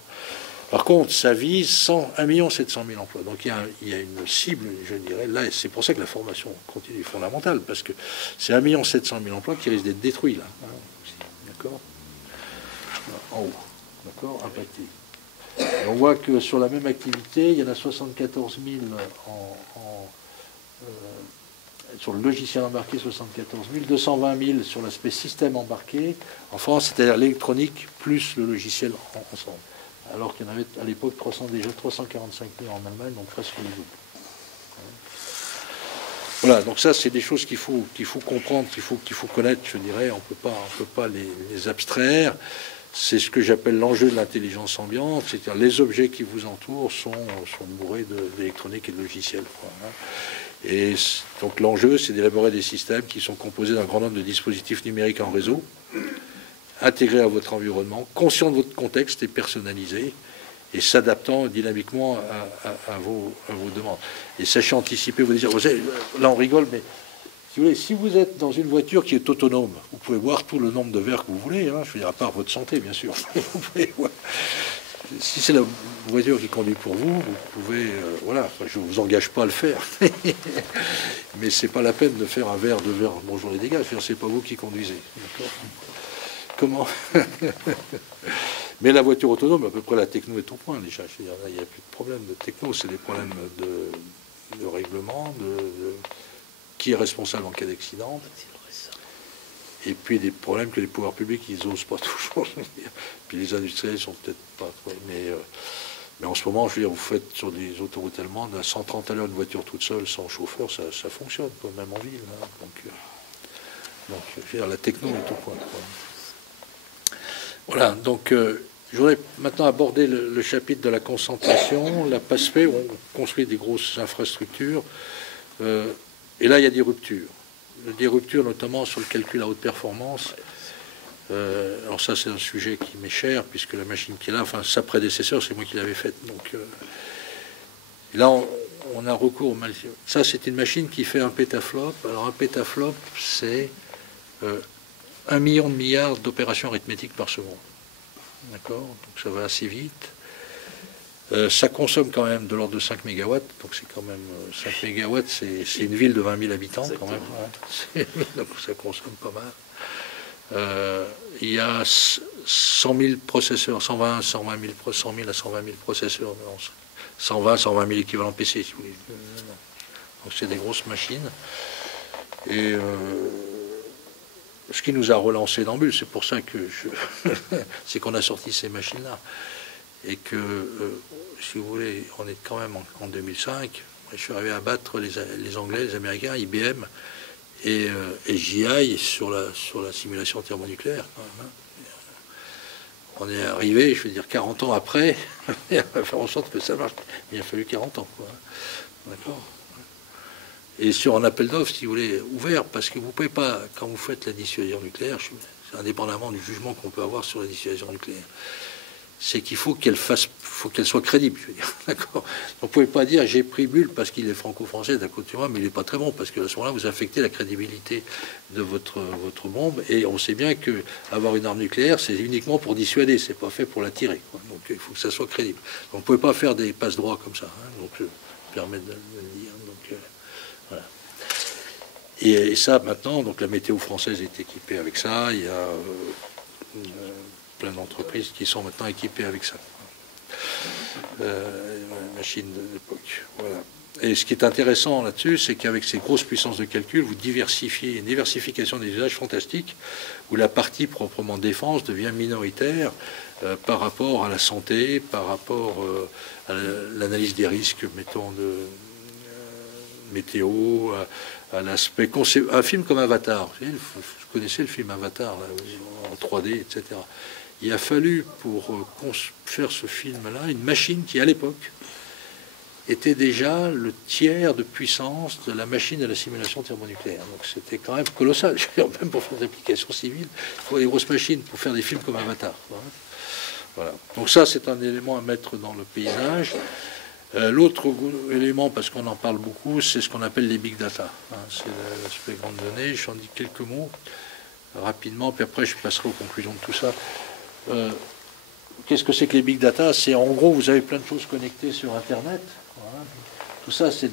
Par contre, ça vise 1 700 000 emplois. Donc il y a une cible, je dirais, là, c'est pour ça que la formation continue est fondamentale, parce que c'est 1 700 000 emplois qui risquent d'être détruits, là. Hein, d'accord ? En haut, d'accord ? Impactés. Et on voit que sur la même activité, il y en a 74 000 sur le logiciel embarqué, 74 000, 220 000 sur l'aspect système embarqué en France, c'est-à-dire l'électronique plus le logiciel ensemble. Alors qu'il y en avait à l'époque déjà 345 000 en Allemagne, donc presque le double. Voilà, donc ça, c'est des choses qu'il faut comprendre, qu'il faut connaître, je dirais. On peut pas les abstraire. C'est ce que j'appelle l'enjeu de l'intelligence ambiante, c'est-à-dire les objets qui vous entourent sont bourrés d'électronique et de logiciels. Quoi, hein. Et donc l'enjeu, c'est d'élaborer des systèmes qui sont composés d'un grand nombre de dispositifs numériques en réseau, intégrés à votre environnement, conscients de votre contexte et personnalisés, et s'adaptant dynamiquement à vos demandes. Et sachant anticiper, vous dire, là on rigole, mais Si vous voulez, si vous êtes dans une voiture qui est autonome, vous pouvez boire tout le nombre de verres que vous voulez, hein, je veux dire, à part votre santé, bien sûr. Vous pouvez, ouais. Si c'est la voiture qui conduit pour vous, vous pouvez... voilà, enfin, je ne vous engage pas à le faire. Mais c'est pas la peine de faire un verre, deux verres, bonjour les dégâts, c'est pas vous qui conduisez. Comment Mais la voiture autonome, à peu près la techno est au point déjà. Il n'y a plus de problème de techno, c'est des problèmes de règlement, qui est responsable en cas d'accident. Et puis des problèmes que les pouvoirs publics, ils n'osent pas toujours. Puis les industriels sont peut-être pas... Mais en ce moment, je veux dire, vous faites sur des autoroutes allemandes, à 130 à l'heure, une voiture toute seule, sans chauffeur, ça fonctionne, quoi, même en ville. Hein. Donc je veux dire, la techno est au point. Quoi. Voilà, donc je voudrais maintenant aborder le chapitre de la concentration, la PASPE, où on construit des grosses infrastructures. Et là, il y a des ruptures. Des ruptures notamment sur le calcul à haute performance. Alors ça, c'est un sujet qui m'est cher, puisque la machine qui est là, enfin sa prédécesseur, c'est moi qui l'avais faite. Donc là, on a recours. Ça, c'est une machine qui fait un pétaflop. Alors un pétaflop, c'est 1 million de milliards d'opérations arithmétiques par seconde. D'accord? Donc ça va assez vite. Ça consomme quand même de l'ordre de 5 mégawatts, donc c'est quand même 5 mégawatts, c'est une ville de 20 000 habitants. Exactement. Quand même. Donc ça consomme pas mal. Il y a 100 000 processeurs, 100 000 à 120 000 processeurs, 120 000 équivalents PC, si vous voulez. Donc c'est des grosses machines. Et ce qui nous a relancé dans Bulle, c'est pour ça que c'est qu'on a sorti ces machines-là. Et que, si vous voulez, on est quand même en 2005. Je suis arrivé à battre les Anglais, les Américains, IBM et JI sur la simulation thermonucléaire. Quand même, hein. On est arrivé, je veux dire, 40 ans après, à faire en sorte que ça marche. Il a fallu 40 ans. D'accord. Et sur un appel d'offres, si vous voulez, ouvert, parce que vous ne pouvez pas, quand vous faites la dissuasion nucléaire, c'est indépendamment du jugement qu'on peut avoir sur la dissuasion nucléaire, c'est qu'il faut qu'elle soit crédible, je veux dire, d'accord. On ne pouvait pas dire j'ai pris Bulle parce qu'il est franco-français d'un côté, mais il n'est pas très bon, parce que à ce moment-là, vous affectez la crédibilité de votre bombe, et on sait bien que avoir une arme nucléaire, c'est uniquement pour dissuader, c'est pas fait pour la tirer, quoi. Donc il faut que ça soit crédible. Donc, on ne pouvait pas faire des passe-droits comme ça, hein. Donc je me permets de le dire. Donc, voilà. Et ça, maintenant, donc la météo française est équipée avec ça, il y a... plein d'entreprises qui sont maintenant équipées avec ça. Machines de l'époque. Voilà. Et ce qui est intéressant là-dessus, c'est qu'avec ces grosses puissances de calcul, vous diversifiez une diversification des usages fantastiques, où la partie proprement défense devient minoritaire par rapport à la santé, par rapport à l'analyse des risques, mettons, de météo, à l'aspect... Un film comme Avatar, vous connaissez le film Avatar, là, en 3D, etc. Il a fallu, pour faire ce film-là, une machine qui, à l'époque, était déjà le tiers de puissance de la machine de la simulation thermonucléaire. Donc c'était quand même colossal. Même pour faire des applications civiles, il faut des grosses machines pour faire des films comme Avatar. Voilà. Donc ça, c'est un élément à mettre dans le paysage. L'autre élément, parce qu'on en parle beaucoup, c'est ce qu'on appelle les big data. C'est l'aspect grande donnée. J'en dis quelques mots rapidement, puis après je passerai aux conclusions de tout ça. Qu'est-ce que c'est que les big data? C'est en gros, vous avez plein de choses connectées sur Internet. Voilà. Tout ça, ça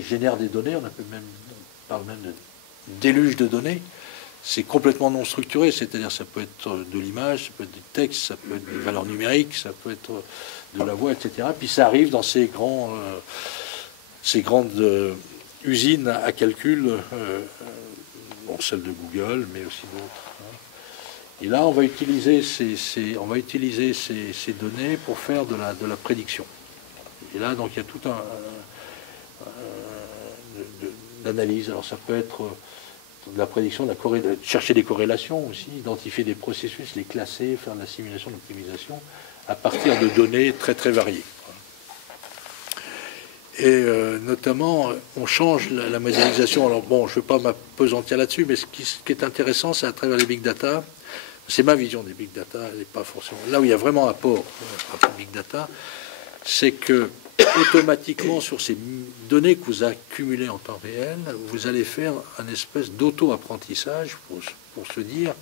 génère des données. On parle même de déluge de données. C'est complètement non structuré, c'est-à-dire ça peut être de l'image, ça peut être du texte, ça peut être des valeurs numériques, ça peut être de la voix, etc. Puis ça arrive dans ces grandes usines à calcul, celles de Google, mais aussi d'autres. Et là, on va utiliser ces données pour faire de la prédiction. Et là, donc, il y a tout d'analyse. Alors, ça peut être de la prédiction, de chercher des corrélations aussi, identifier des processus, les classer, faire de la simulation d'optimisation à partir de données très, très variées. Et notamment, on change la modélisation. Alors, bon, je ne veux pas m'apesantir là-dessus, mais ce qui est intéressant, c'est à travers les big data. C'est ma vision des big data, elle n'est pas forcément... Là où il y a vraiment un apport big data, c'est que automatiquement, sur ces données que vous accumulez en temps réel, vous allez faire un espèce d'auto-apprentissage pour se dire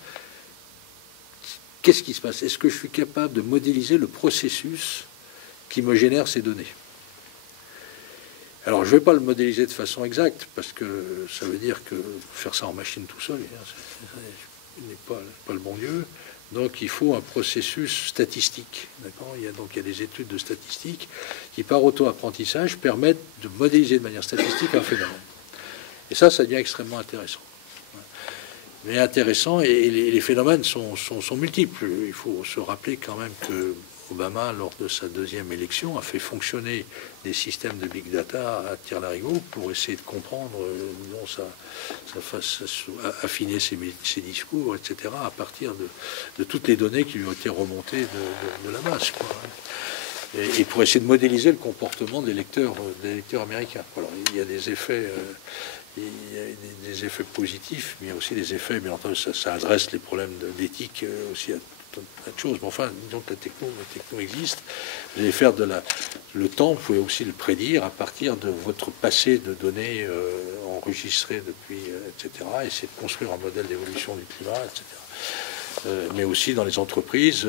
qu'est-ce qui se passe. Est-ce que je suis capable de modéliser le processus qui me génère ces données? Alors, je ne vais pas le modéliser de façon exacte, parce que ça veut dire que faire ça en machine tout seul n'est pas le bon lieu. Donc, il faut un processus statistique. Il y a des études de statistiques qui, par auto-apprentissage, permettent de modéliser de manière statistique un phénomène. Et ça devient extrêmement intéressant. Mais intéressant, et les phénomènes sont multiples. Il faut se rappeler quand même que Obama, lors de sa deuxième élection, a fait fonctionner des systèmes de big data à tire-larigot pour essayer de comprendre, affiner ses discours, etc., à partir de toutes les données qui lui ont été remontées de la masse, quoi. Et pour essayer de modéliser le comportement des lecteurs américains. Alors, il y a des effets... il y a des effets positifs, mais il y a aussi des effets, bien entendu, ça adresse les problèmes d'éthique aussi à tout un tas de choses. Mais enfin, disons que la techno existe. Vous allez faire le temps, vous pouvez aussi le prédire à partir de votre passé de données enregistrées depuis, etc. Essayer de construire un modèle d'évolution du climat, etc. Mais aussi dans les entreprises,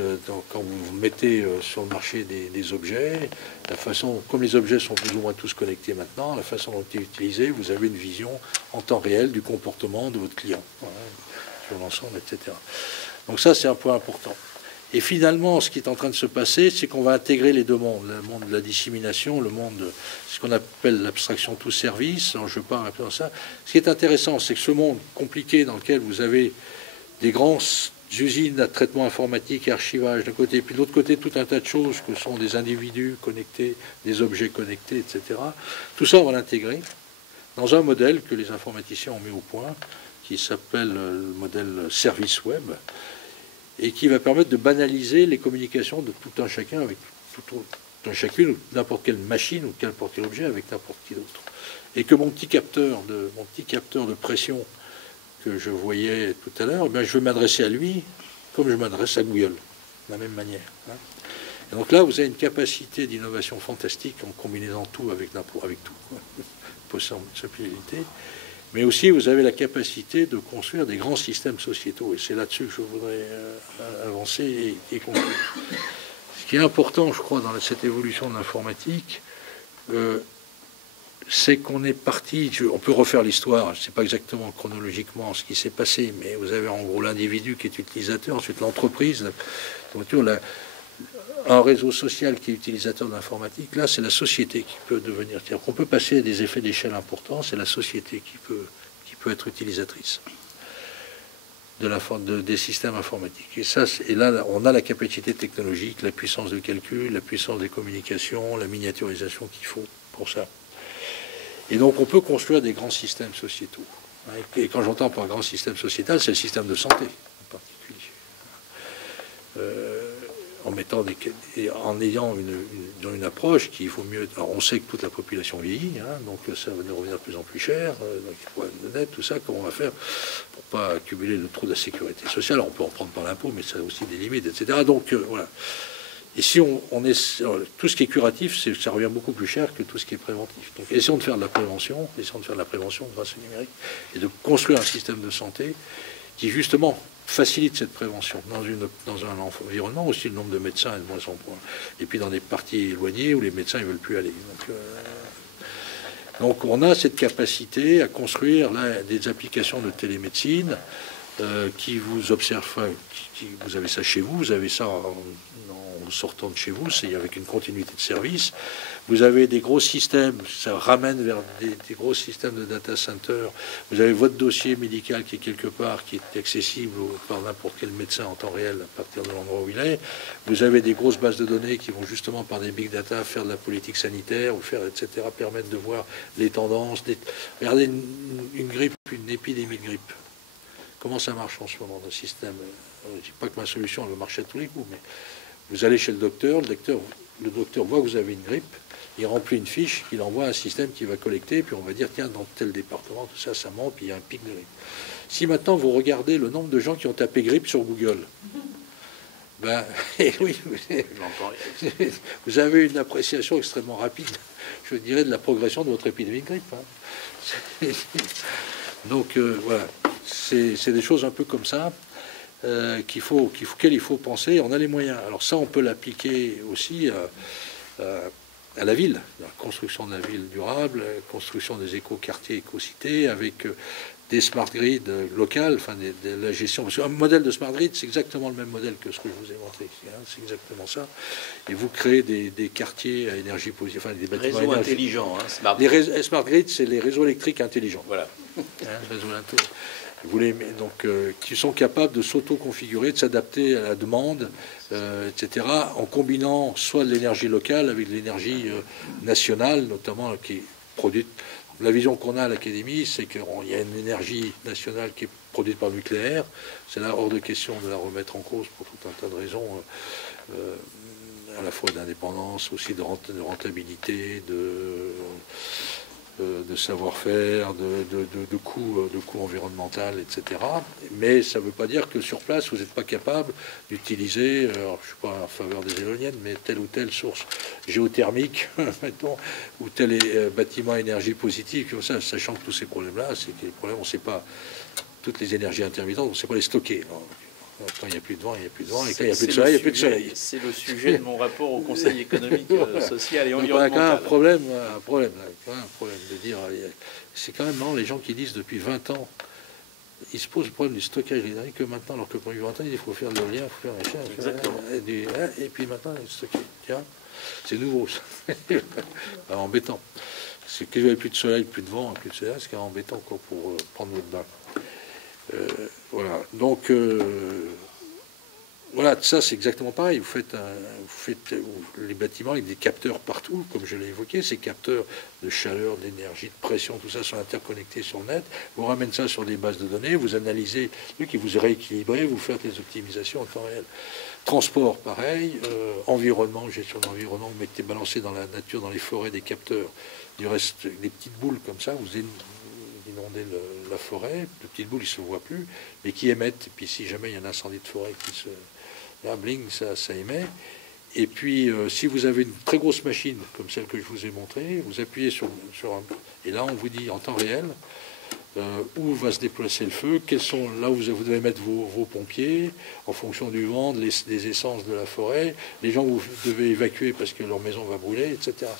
quand vous mettez sur le marché des objets, la façon, comme les objets sont plus ou moins tous connectés maintenant, la façon dont ils sont utilisés, vous avez une vision en temps réel du comportement de votre client, sur l'ensemble, etc. Donc ça, c'est un point important. Et finalement, ce qui est en train de se passer, c'est qu'on va intégrer les deux mondes, le monde de la dissémination, le monde, ce qu'on appelle l'abstraction tout service. Alors, je ne veux pas rappeler ça. Ce qui est intéressant, c'est que ce monde compliqué dans lequel vous avez des grands usines à traitement informatique et archivage d'un côté, puis de l'autre côté tout un tas de choses que sont des individus connectés, des objets connectés, etc. Tout ça, on va l'intégrer dans un modèle que les informaticiens ont mis au point, qui s'appelle le modèle service web, et qui va permettre de banaliser les communications de tout un chacun avec tout un chacune, ou n'importe quelle machine ou n'importe quel objet avec n'importe qui d'autre. Et que mon petit capteur de pression que je voyais tout à l'heure, eh bien, je vais m'adresser à lui comme je m'adresse à Google, de la même manière. Et donc là, vous avez une capacité d'innovation fantastique en combinant tout avec tout, possibilité. Mais aussi, vous avez la capacité de construire des grands systèmes sociétaux. Et c'est là-dessus que je voudrais avancer et conclure. Ce qui est important, je crois, dans cette évolution de l'informatique, c'est qu'on est parti, on peut refaire l'histoire, je ne sais pas exactement chronologiquement ce qui s'est passé, mais vous avez en gros l'individu qui est utilisateur, ensuite l'entreprise, un réseau social qui est utilisateur de l'informatique. Là, c'est la société qui peut devenir, c'est-à-dire qu'on peut passer à des effets d'échelle importants, c'est la société qui peut être utilisatrice des systèmes informatiques. Et là, on a la capacité technologique, la puissance de calcul, la puissance des communications, la miniaturisation qu'il faut pour ça. Et donc, on peut construire des grands systèmes sociétaux. Et quand j'entends par grand système sociétal, c'est le système de santé, en particulier. En ayant une approche qui vaut mieux... Alors, on sait que toute la population vieillit, donc ça va devenir de plus en plus cher. Donc, il faut être honnête, tout ça, comment on va faire pour ne pas accumuler le trou de la sécurité sociale. Alors, on peut en prendre par l'impôt, mais ça a aussi des limites, etc. Donc, voilà. Et si tout ce qui est curatif, ça revient beaucoup plus cher que tout ce qui est préventif. Donc, essayons de faire de la prévention grâce au numérique, et de construire un système de santé qui, justement, facilite cette prévention dans un environnement où aussi le nombre de médecins est de moins en moins. Et puis dans des parties éloignées où les médecins ne veulent plus aller. Donc on a cette capacité à construire là, des applications de télémédecine qui vous observent, vous avez ça chez vous avez ça en sortant de chez vous, c'est avec une continuité de service. Vous avez des gros systèmes, ça ramène vers des gros systèmes de data center. Vous avez votre dossier médical qui est quelque part, qui est accessible par n'importe quel médecin en temps réel à partir de l'endroit où il est. Vous avez des grosses bases de données qui vont justement par des big data faire de la politique sanitaire, ou faire, etc., permettre de voir les tendances. Regardez une grippe, une épidémie de grippe. Comment ça marche en ce moment, le système? Je ne dis pas que ma solution elle va marcher à tous les coups, mais vous allez chez le docteur voit que vous avez une grippe, il remplit une fiche, il envoie un système qui va collecter, puis on va dire, tiens, dans tel département, tout ça, ça monte, puis il y a un pic de grippe. Si maintenant vous regardez le nombre de gens qui ont tapé grippe sur Google, Ben, oui, vous avez une appréciation extrêmement rapide, je dirais, de la progression de votre épidémie de grippe. Hein. Donc voilà, c'est des choses un peu comme ça auxquelles il faut penser. On a les moyens. Alors ça, on peut l'appliquer aussi à la ville, la construction de la ville durable, la construction des éco-quartiers, éco-cités, avec des smart grids locales, enfin de la gestion. Parce qu'un modèle de smart grid, c'est exactement le même modèle que ce que je vous ai montré ici. Hein, c'est exactement ça. Et vous créez des quartiers à énergie positive, enfin des bâtiments réseaux intelligents. Hein, smart grid, c'est les réseaux électriques intelligents. Voilà. Vous les, donc, qui sont capables de s'auto-configurer, de s'adapter à la demande, etc., en combinant soit de l'énergie locale avec de l'énergie nationale, notamment qui est produite. La vision qu'on a à l'Académie, c'est qu'il y a une énergie nationale qui est produite par le nucléaire. C'est là hors de question de la remettre en cause pour tout un tas de raisons, à la fois d'indépendance, aussi de rentabilité, de savoir-faire, de coûts environnemental, etc. Mais ça ne veut pas dire que sur place, vous n'êtes pas capable d'utiliser, je ne suis pas en faveur des éoliennes, mais telle ou telle source géothermique, mettons, ou tel bâtiment à énergie positive, comme ça, sachant que tous ces problèmes-là, c'est que les problèmes, on ne sait pas, toutes les énergies intermittentes, on ne sait pas les stocker. Quand il n'y a plus de vent, il n'y a plus de vent, et quand il n'y a plus de soleil, il n'y a plus de soleil. C'est le sujet de mon rapport au Conseil économique, social et environnemental. On a quand même un problème de dire, c'est quand même marrant, les gens qui disent depuis 20 ans, ils se posent le problème du stockage énergétique que maintenant, alors que pendant 20 ans, il faut faire de l'éolien, il faut faire machin, et puis maintenant, il stocker. Tiens, c'est nouveau, alors, embêtant. C'est qu'il n'y avait plus de soleil, plus de vent, plus de soleil, c'est quand même embêtant quoi, pour prendre votre bain. Voilà, donc voilà, ça c'est exactement pareil. Vous faites les bâtiments avec des capteurs partout, comme je l'ai évoqué, ces capteurs de chaleur, d'énergie, de pression, tout ça sont interconnectés sur le net. Vous ramenez ça sur des bases de données, vous analysez le truc et vous rééquilibrez, vous faites les optimisations en temps réel. Transport, pareil, environnement, gestion de l'environnement, vous mettez balancé dans la nature, dans les forêts, des capteurs. Du reste, des petites boules comme ça, vous inonder la forêt, de petites boules, ils ne se voient plus, mais qui émettent. Et puis si jamais il y a un incendie de forêt qui se... Là, bling, ça émet. Et puis, si vous avez une très grosse machine, comme celle que je vous ai montrée, vous appuyez sur un... Et là, on vous dit en temps réel où va se déplacer le feu, quels sont là où vous devez mettre vos pompiers, en fonction du vent, des essences de la forêt, les gens que vous devez évacuer parce que leur maison va brûler, etc.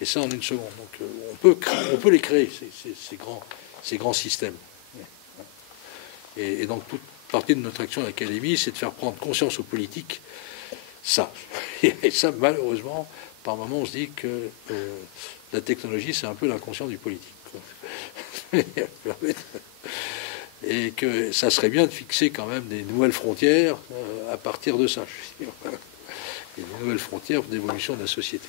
Et ça en une seconde. Donc on peut les créer, ces grands systèmes. Et donc toute partie de notre action à l'Académie, c'est de faire prendre conscience aux politiques ça. Et ça, malheureusement, par moments, on se dit que la technologie, c'est un peu l'inconscient du politique. Et que ça serait bien de fixer quand même des nouvelles frontières à partir de ça. Des nouvelles frontières d'évolution de la société.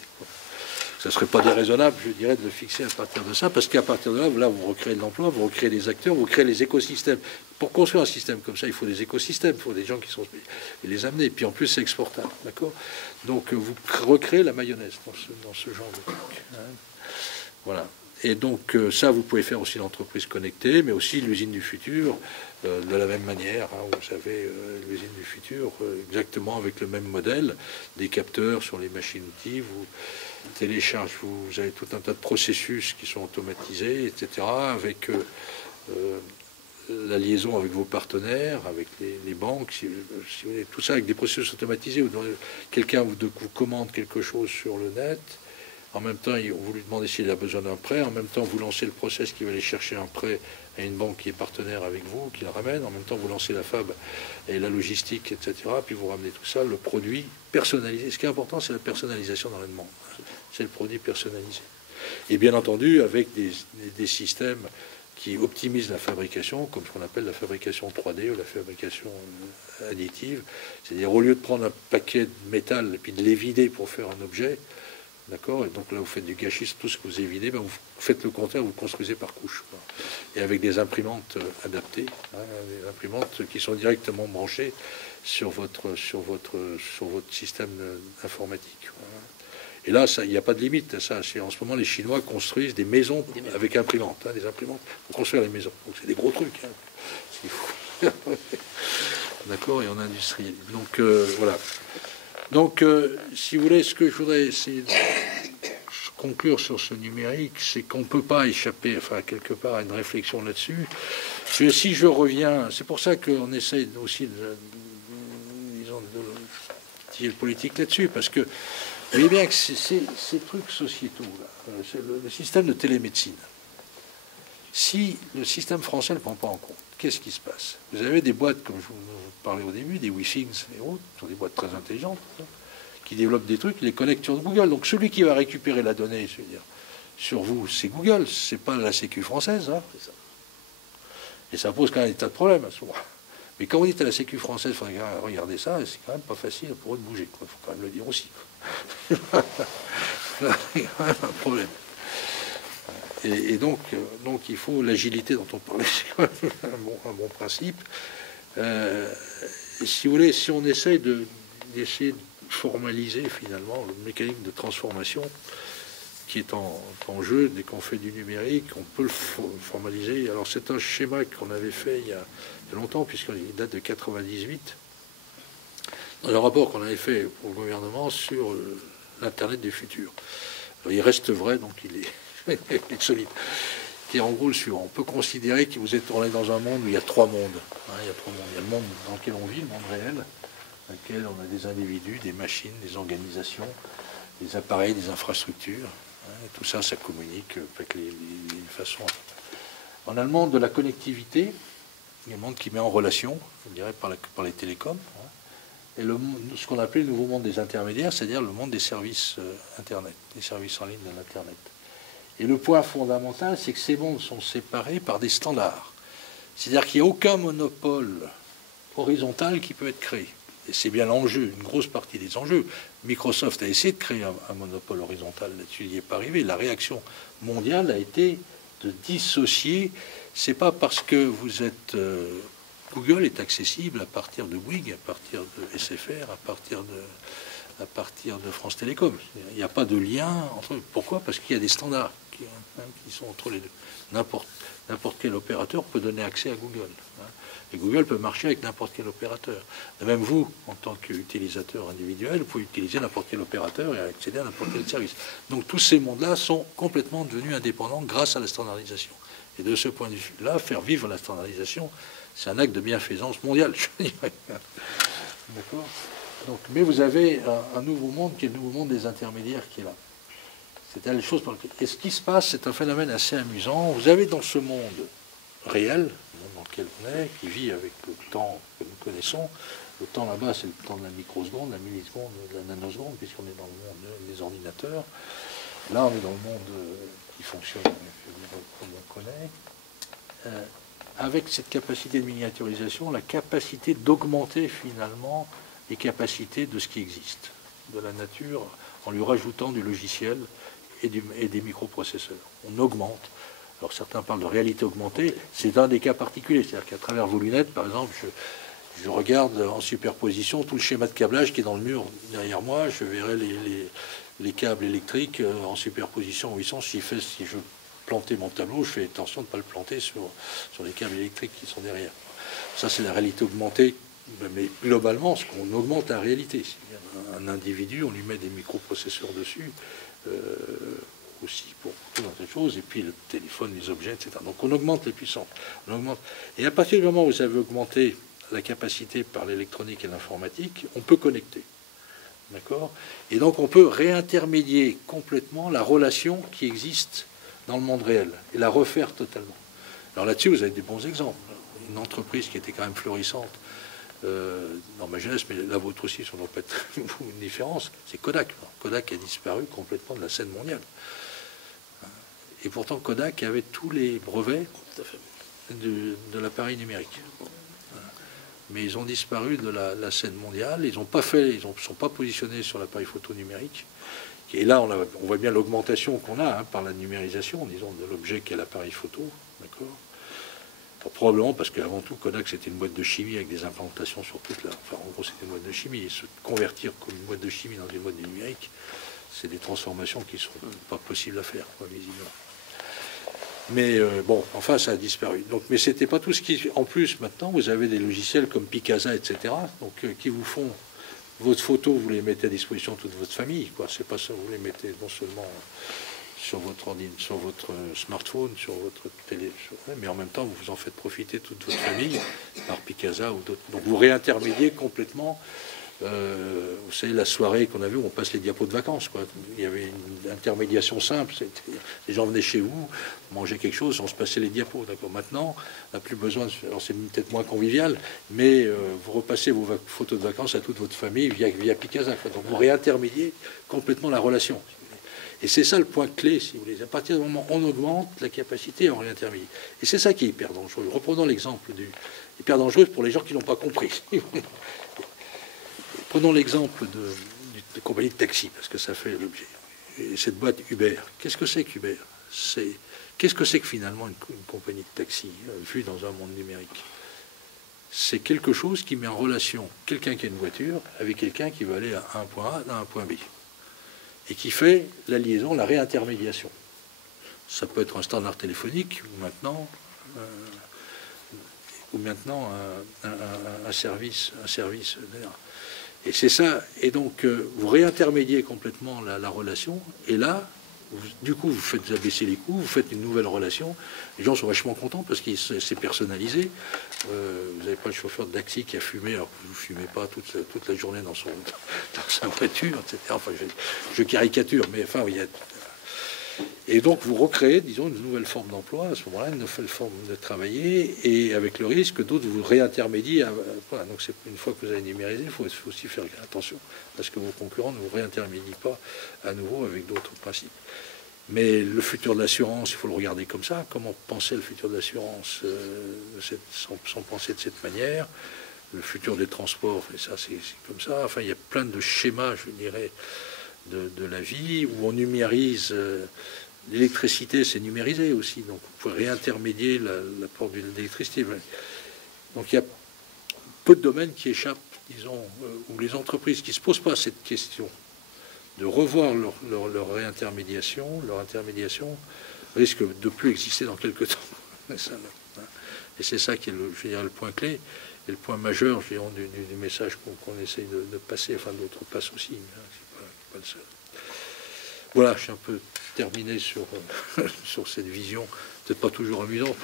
Ça ne serait pas déraisonnable, je dirais, de le fixer à partir de ça, parce qu'à partir de là, vous recréez de l'emploi, vous recréez des acteurs, vous créez les écosystèmes. Pour construire un système comme ça, il faut des écosystèmes, il faut des gens qui sont... et les amener. Et puis en plus, c'est exportable, d'accord? Donc vous recréez la mayonnaise dans ce genre de truc. Hein. Voilà. Et donc ça, vous pouvez faire aussi l'entreprise connectée, mais aussi l'usine du futur, de la même manière. Hein, vous savez, l'usine du futur, exactement avec le même modèle, des capteurs sur les machines-outils, vous téléchargez, vous avez tout un tas de processus qui sont automatisés, etc., avec la liaison avec vos partenaires, avec les banques, si vous avez tout ça avec des processus automatisés, où quelqu'un vous commande quelque chose sur le net. En même temps, vous lui demandez s'il a besoin d'un prêt. En même temps, vous lancez le process qui va aller chercher un prêt à une banque qui est partenaire avec vous, qui le ramène. En même temps, vous lancez la FAB et la logistique, etc. Puis vous ramenez tout ça, le produit personnalisé. Ce qui est important, c'est la personnalisation dans la demande. C'est le produit personnalisé. Et bien entendu, avec des systèmes qui optimisent la fabrication, comme ce qu'on appelle la fabrication 3D ou la fabrication additive. C'est-à-dire, au lieu de prendre un paquet de métal et puis de les vider pour faire un objet, d'accord. Et donc là, vous faites du gâchis sur tout ce que vous évidez, ben vous faites le contraire, vous construisez par couche. Et avec des imprimantes adaptées, hein, des imprimantes qui sont directement branchées sur votre système informatique. Voilà. Et là, il n'y a pas de limite. Ça, en ce moment, les Chinois construisent des maisons avec imprimantes, hein, des imprimantes pour construire les maisons. Donc c'est des gros trucs. Hein. d'accord, et on industrialise. Donc, voilà. Donc, si vous voulez, ce que je voudrais essayer de conclure sur ce numérique, c'est qu'on ne peut pas échapper, enfin, quelque part, à une réflexion là-dessus. Si je reviens, c'est pour ça qu'on essaye aussi de tirer le politique là-dessus, parce que vous voyez bien que ces trucs sociétaux, là, le système de télémédecine, si le système français ne le prend pas en compte, qu'est-ce qui se passe? Vous avez des boîtes, comme je vous parlais au début, des WeThings et autres, qui sont des boîtes très intelligentes, qui développent des trucs, qui les connectent sur Google. Donc celui qui va récupérer la donnée, je veux dire, sur vous, c'est Google, c'est pas la Sécu française. Hein, c'est ça. Et ça pose quand même des tas de problèmes à ce moment. Mais quand vous dites à la Sécu française, il faudrait regarder ça, c'est quand même pas facile pour eux de bouger. Il faut quand même le dire aussi. Il y a quand même un problème. Et donc, il faut l'agilité dont on parlait, c'est quand même un bon principe. Si vous voulez, si on essaye d'essayer de formaliser finalement le mécanisme de transformation qui est en jeu dès qu'on fait du numérique, on peut le formaliser. Alors c'est un schéma qu'on avait fait il y a longtemps, puisqu'il date de 98, dans le rapport qu'on avait fait pour le gouvernement sur l'Internet des futurs. Alors, il reste vrai, donc il est solide. Qui est en gros le suivant. On peut considérer que vous êtes tourné dans un monde où il y a trois mondes. Il y a trois mondes. Il y a le monde dans lequel on vit, le monde réel, dans lequel on a des individus, des machines, des organisations, des appareils, des infrastructures. Et tout ça, ça communique avec les façons. On a le monde de la connectivité, le monde qui met en relation, je dirais, par les télécoms. Et ce qu'on appelait le nouveau monde des intermédiaires, c'est-à-dire le monde des services Internet, des services en ligne de l'Internet. Et le point fondamental, c'est que ces mondes sont séparés par des standards. C'est-à-dire qu'il n'y a aucun monopole horizontal qui peut être créé. Et c'est bien l'enjeu, une grosse partie des enjeux. Microsoft a essayé de créer un monopole horizontal, là-dessus il n'y est pas arrivé. La réaction mondiale a été de dissocier. C'est pas parce que vous êtes... Google est accessible à partir de Bouygues, à partir de SFR, à partir de France Télécom. Il n'y a pas de lien entre eux. Pourquoi? Parce qu'il y a des standards qui sont entre les deux. N'importe quel opérateur peut donner accès à Google. Et Google peut marcher avec n'importe quel opérateur. Même vous, en tant qu'utilisateur individuel, vous pouvez utiliser n'importe quel opérateur et accéder à n'importe quel service. Donc tous ces mondes-là sont complètement devenus indépendants grâce à la standardisation. Et de ce point de vue-là, faire vivre la standardisation, c'est un acte de bienfaisance mondiale, je dirais. D'accord? Donc, mais vous avez un nouveau monde qui est le nouveau monde des intermédiaires qui est là. C'est la chose par laquelle... Et ce qui se passe, c'est un phénomène assez amusant. Vous avez dans ce monde réel, le monde dans lequel on est, qui vit avec le temps que nous connaissons. Le temps là-bas, c'est le temps de la microseconde, la milliseconde, de la nanoseconde, puisqu'on est dans le monde des ordinateurs. Là, on est dans le monde qui fonctionne comme on connaît. Avec cette capacité de miniaturisation, la capacité d'augmenter finalement les capacités de ce qui existe, de la nature, en lui rajoutant du logiciel et des microprocesseurs. On augmente. Alors certains parlent de réalité augmentée, c'est un des cas particuliers. C'est-à-dire qu'à travers vos lunettes, par exemple, je regarde en superposition tout le schéma de câblage qui est dans le mur derrière moi, je verrai les câbles électriques en superposition en 800. Si je planter mon tableau, je fais attention de ne pas le planter sur les câbles électriques qui sont derrière. Ça, c'est la réalité augmentée. Mais globalement, ce qu'on augmente la réalité. Un individu, on lui met des microprocesseurs dessus, aussi pour tout un tas de choses, et puis le téléphone, les objets, etc. Donc on augmente les puissances. Et à partir du moment où vous avez augmenté la capacité par l'électronique et l'informatique, on peut connecter. D'accord? Et donc on peut réintermédier complètement la relation qui existe dans le monde réel et la refaire totalement. Alors là-dessus, vous avez des bons exemples. Une entreprise qui était quand même florissante dans ma jeunesse, mais la vôtre aussi, ça ne doit pas être une différence, c'est Kodak. Kodak a disparu complètement de la scène mondiale. Et pourtant, Kodak avait tous les brevets de l'appareil numérique. Mais ils ont disparu de la scène mondiale. Ils ne sont pas positionnés sur l'appareil photo numérique. Et là, on voit bien l'augmentation qu'on a par la numérisation, disons, de l'objet qu'est l'appareil photo. D'accord. Probablement parce qu'avant tout, Kodak, c'était une boîte de chimie avec des implantations sur toute la... Enfin, en gros, c'était une boîte de chimie. Et se convertir comme une boîte de chimie dans une boîte de numérique, c'est des transformations qui ne sont pas possibles à faire, visiblement. Mais bon, enfin, ça a disparu. Donc, mais c'était pas tout ce qui... En plus, maintenant, vous avez des logiciels comme Picasa, etc., donc, qui vous font... Votre photo, vous les mettez à disposition de toute votre famille, quoi. C'est pas ça, vous les mettez non seulement sur votre sur votre smartphone, sur votre télé, mais en même temps, vous en faites profiter toute votre famille par Picasa ou d'autres. Donc, vous réintermédiez complètement. Vous savez, la soirée qu'on a vue, on passe les diapos de vacances, quoi. Il y avait une intermédiation simple. Les gens venaient chez vous, mangeaient quelque chose, on se passait les diapos. D'accord. Maintenant, on n'a plus besoin de... Alors, c'est peut-être moins convivial, mais vous repassez vos photos de vacances à toute votre famille via Picasa, quoi. Donc, vous réintermédiez complètement la relation. Et c'est ça le point clé, si vous voulez. À partir du moment où on augmente la capacité à en réintermédier. Et c'est ça qui est hyper dangereux. Reprenons l'exemple du... Hyper dangereux pour les gens qui n'ont pas compris. Prenons l'exemple de compagnie de taxi, parce que ça fait l'objet. Et cette boîte Uber, qu'est-ce que c'est qu'Uber? Qu'est-ce que c'est que finalement une compagnie de taxi, vue dans un monde numérique? C'est quelque chose qui met en relation quelqu'un qui a une voiture avec quelqu'un qui veut aller à un point A, à un point B. Et qui fait la liaison, la réintermédiation. Ça peut être un standard téléphonique, ou maintenant un service. Et c'est ça. Et donc, vous réintermédiez complètement la relation. Et là, du coup, vous faites abaisser les coûts, vous faites une nouvelle relation. Les gens sont vachement contents parce que c'est personnalisé. Vous n'avez pas le chauffeur de taxi qui a fumé, alors que vous ne fumez pas toute la journée dans sa voiture, etc. Enfin, je caricature, mais enfin, il y a... Et donc, vous recréez, disons, une nouvelle forme d'emploi, à ce moment-là, une nouvelle forme de travailler, et avec le risque que d'autres vous réintermédient. Voilà, donc, une fois que vous avez numérisé, il faut aussi faire attention à ce que vos concurrents ne vous réintermédient pas à nouveau avec d'autres principes. Mais le futur de l'assurance, il faut le regarder comme ça. Comment penser le futur de l'assurance sans penser de cette manière? Le futur des transports, et ça, c'est comme ça. Enfin, il y a plein de schémas, je dirais, de la vie, où on numérise. L'électricité, c'est numérisé aussi, donc vous pouvez réintermédier l'apport d'électricité. Donc il y a peu de domaines qui échappent, disons, où les entreprises qui ne se posent pas cette question de revoir leur réintermédiation, leur intermédiation, risquent de ne plus exister dans quelques temps. Et c'est ça qui est le point clé et le point majeur, je dirais, du message qu'on essaye de passer, enfin d'autres passent aussi, mais c'est pas le seul. Voilà, je suis un peu terminé sur cette vision, peut-être pas toujours amusante,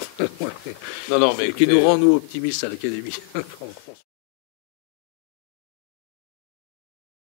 non, mais qui nous rend, nous, optimistes à l'Académie.